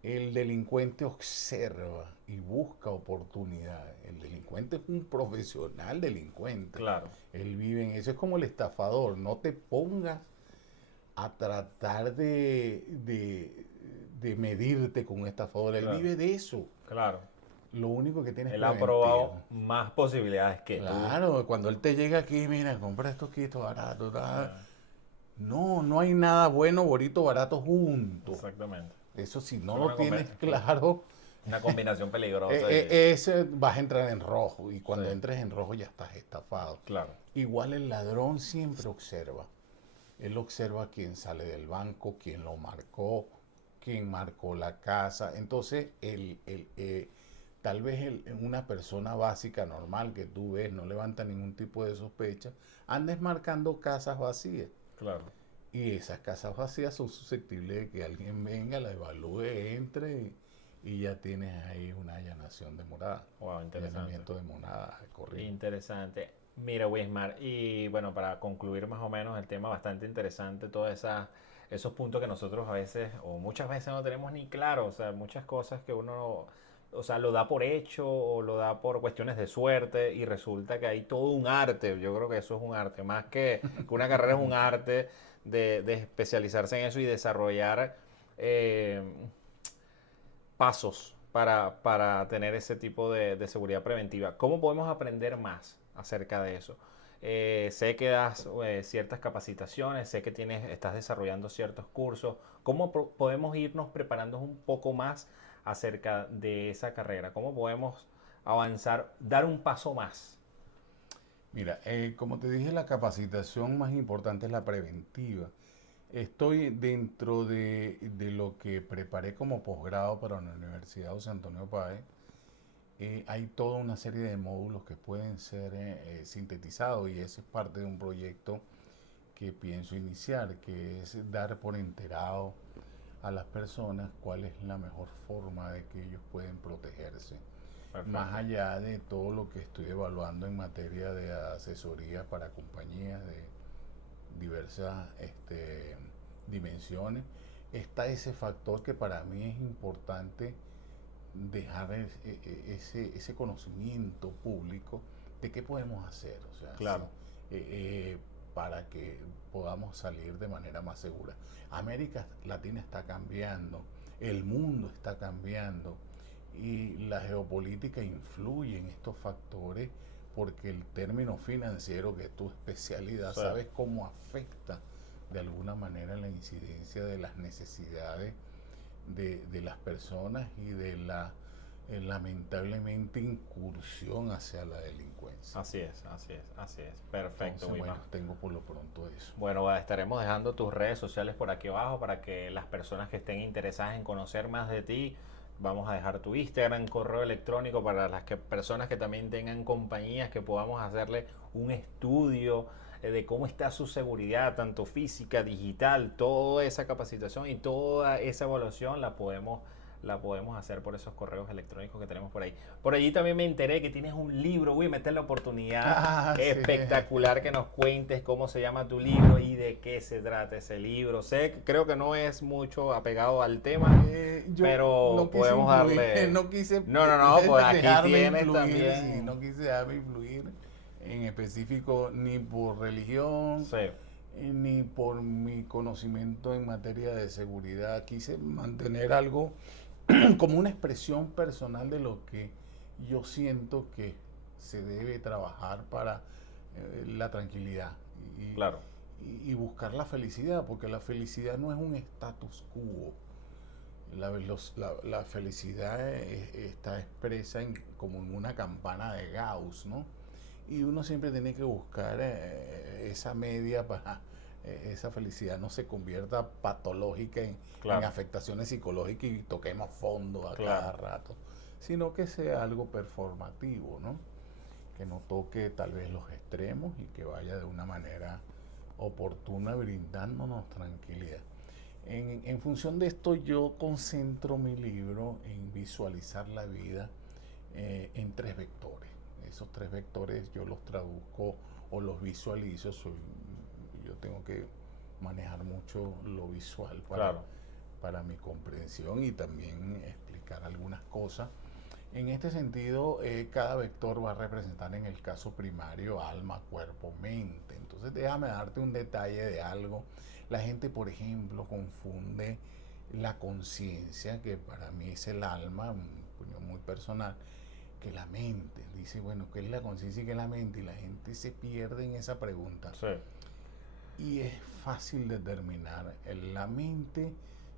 El delincuente observa y busca oportunidades. El delincuente es un profesional delincuente. Claro. Él vive en eso. Es como el estafador. No te pongas a tratar de medirte con un estafador. Él Claro. vive de eso. Claro. Lo único que tiene es Él ha preventivo. probado más posibilidades que tú. Claro, cuando él te llega aquí, mira, compra estos quitos baratos. Ah, No, no hay nada bueno, bonito, barato junto. exactamente. Eso si no Es lo una tienes combi- claro, Una combinación peligrosa. ese vas a entrar en rojo y cuando Sí. entres en rojo ya estás estafado. Claro. Igual el ladrón siempre observa. Él observa quién sale del banco, quién lo marcó, quién marcó la casa. Entonces, tal vez una persona básica, normal, que tú ves, no levanta ningún tipo de sospecha, andes marcando casas vacías. Claro. Y esas casas vacías son susceptibles de que alguien venga, la evalúe, entre y ya tienes ahí una allanación de morada. Wow, interesante. Allanamiento de morada, corrido. Interesante. Mira, Wismar, y bueno, para concluir más o menos el tema, bastante interesante, todos esos puntos que nosotros a veces, o muchas veces no tenemos ni claro, o sea, muchas cosas que uno, o sea, lo da por hecho o lo da por cuestiones de suerte y resulta que hay todo un arte, yo creo que eso es un arte, más que una carrera es un arte de especializarse en eso y desarrollar pasos para tener ese tipo de seguridad preventiva. ¿Cómo podemos aprender más acerca de eso? Sé que das ciertas capacitaciones, sé que estás desarrollando ciertos cursos. ¿Cómo podemos irnos preparando un poco más acerca de esa carrera? ¿Cómo podemos avanzar, dar un paso más? Mira, como te dije, la capacitación más importante es la preventiva. Estoy dentro de lo que preparé como posgrado para la Universidad José Antonio Páez. Hay toda una serie de módulos que pueden ser sintetizados y ese es parte de un proyecto que pienso iniciar, que es dar por enterado a las personas cuál es la mejor forma de que ellos pueden protegerse. Más Perfecto. allá de todo lo que estoy evaluando en materia de asesoría para compañías de diversas dimensiones, está ese factor que para mí es importante dejar ese conocimiento público de qué podemos hacer, o sea, sí, Claro. para que podamos salir de manera más segura. América Latina está cambiando, el mundo está cambiando y la geopolítica influye en estos factores porque el término financiero, que es tu especialidad, Sí. sabes cómo afecta de alguna manera la incidencia de las necesidades de las personas y de la lamentablemente incursión hacia la delincuencia. Así es, así es, así es. Perfecto, Entonces, bueno, Wilmar. tengo por lo pronto eso. Bueno, estaremos dejando tus redes sociales por aquí abajo para que las personas que estén interesadas en conocer más de ti, vamos a dejar tu Instagram, correo electrónico para las personas que también tengan compañías que podamos hacerle un estudio de cómo está su seguridad, tanto física, digital, toda esa capacitación y toda esa evaluación la podemos hacer por esos correos electrónicos que tenemos por ahí. Por allí también me enteré que tienes un libro, voy a meter la oportunidad Ah, sí. espectacular que nos cuentes cómo se llama tu libro y de qué se trata ese libro. Creo que no es mucho apegado al tema, Yo pero no quise podemos influir, darle... no quise No, no, no, pues aquí dejarme tienes influir, sí, también... no quise dejarme influir en específico ni por religión, Sí, ni por mi conocimiento en materia de seguridad. Quise mantener algo como una expresión personal de lo que yo siento que se debe trabajar para la tranquilidad y, claro, y buscar la felicidad, porque la felicidad no es un status quo. La felicidad está expresa como en una campana de Gauss, ¿no? Y uno siempre tiene que buscar esa media para esa felicidad no se convierta patológica en claro, afectaciones psicológicas y toquemos fondo a claro. cada rato, sino que sea algo performativo, ¿no? Que no toque tal vez los extremos y que vaya de una manera oportuna brindándonos tranquilidad. En función de esto yo concentro mi libro en visualizar la vida en tres vectores. Esos tres vectores yo los traduzco o los visualizo. Yo tengo que manejar mucho lo visual Claro, para mi comprensión y también explicar algunas cosas. En este sentido, cada vector va a representar en el caso primario alma, cuerpo, mente. Entonces déjame darte un detalle de algo. La gente, por ejemplo, confunde la conciencia, que para mí es el alma, una opinión muy personal, que la mente. Dice, bueno, ¿qué es la conciencia y qué es la mente? Y la gente se pierde en esa pregunta. sí, Y es fácil determinar. La mente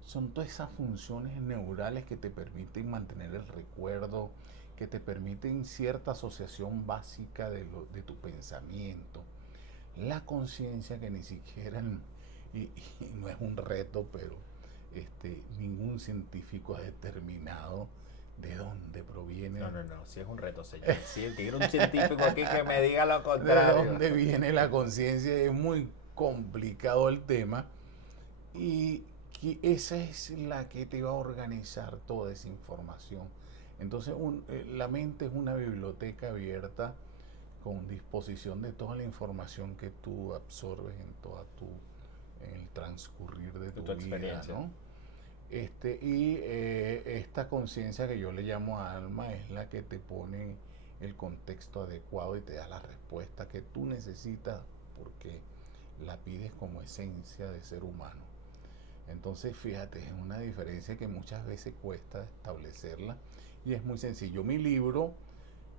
son todas esas funciones neurales que te permiten mantener el recuerdo, que te permiten cierta asociación básica de tu pensamiento. La conciencia que ni siquiera, y no es un reto, pero ningún científico ha determinado de dónde proviene, no, no, no, si es un reto, señor. Si quiero un científico aquí que me diga lo de contrario. dónde viene la conciencia. Es muy complicado el tema y que esa es la que te va a organizar toda esa información. Entonces la mente es una biblioteca abierta con disposición de toda la información que tú absorbes en el transcurrir de De tu tu vida, experiencia. ¿no? Esta conciencia que yo le llamo alma es la que te pone el contexto adecuado y te da la respuesta que tú necesitas porque la pides como esencia de ser humano. Entonces, fíjate, es una diferencia que muchas veces cuesta establecerla y es muy sencillo. Mi libro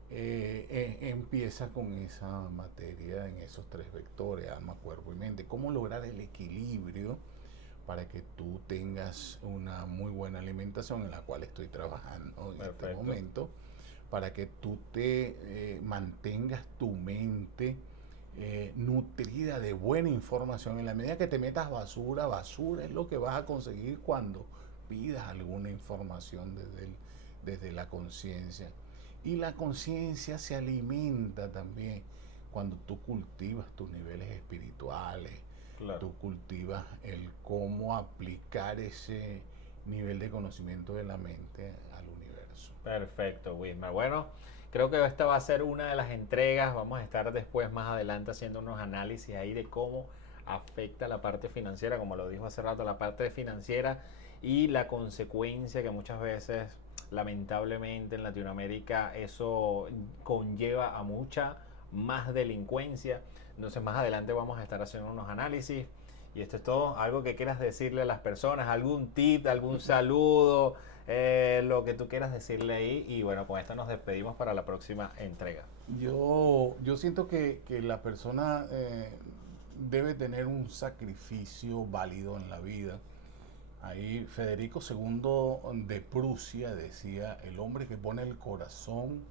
empieza con esa materia en esos 3 vectores, alma, cuerpo y mente. ¿Cómo lograr el equilibrio para que tú tengas una muy buena alimentación, en la cual estoy trabajando en este momento, para que tú te mantengas tu mente nutrida de buena información? En la medida que te metas basura, basura es lo que vas a conseguir cuando pidas alguna información desde la conciencia. Y la conciencia se alimenta también cuando tú cultivas tus niveles espirituales, claro. Tú cultivas el cómo aplicar ese nivel de conocimiento de la mente al universo. Perfecto, Wismar. Bueno, creo que esta va a ser una de las entregas. Vamos a estar después, más adelante, haciendo unos análisis ahí de cómo afecta la parte financiera, como lo dijo hace rato, la parte financiera y la consecuencia que muchas veces, lamentablemente, en Latinoamérica eso conlleva a mucha más delincuencia. Entonces, más adelante vamos a estar haciendo unos análisis. Y esto es todo. ¿Algo que quieras decirle a las personas? ¿Algún tip, algún saludo? Lo que tú quieras decirle ahí. Y bueno, con esto nos despedimos para la próxima entrega. Yo siento que la persona debe tener un sacrificio válido en la vida. Ahí Federico II de Prusia decía: el hombre que pone el corazón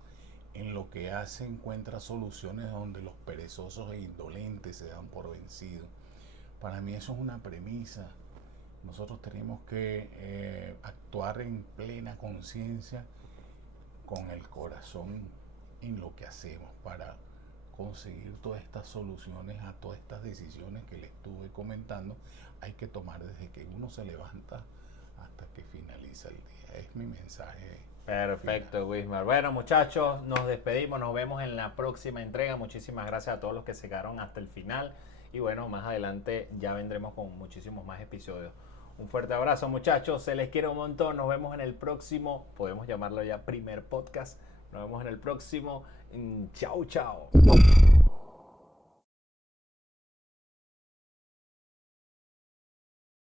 en lo que hace encuentra soluciones donde los perezosos e indolentes se dan por vencidos. Para mí eso es una premisa. Nosotros tenemos que actuar en plena conciencia con el corazón en lo que hacemos para conseguir todas estas soluciones a todas estas decisiones que les estuve comentando. Hay que tomar desde que uno se levanta hasta que finaliza el día. Es mi mensaje. Perfecto, Wismar. Bueno, muchachos, nos despedimos, nos vemos en la próxima entrega. Muchísimas gracias a todos los que se quedaron hasta el final. Y bueno, más adelante ya vendremos con muchísimos más episodios. Un fuerte abrazo, muchachos. Se les quiere un montón. Nos vemos en el próximo, podemos llamarlo ya primer podcast. Nos vemos en el próximo. Chao, chao.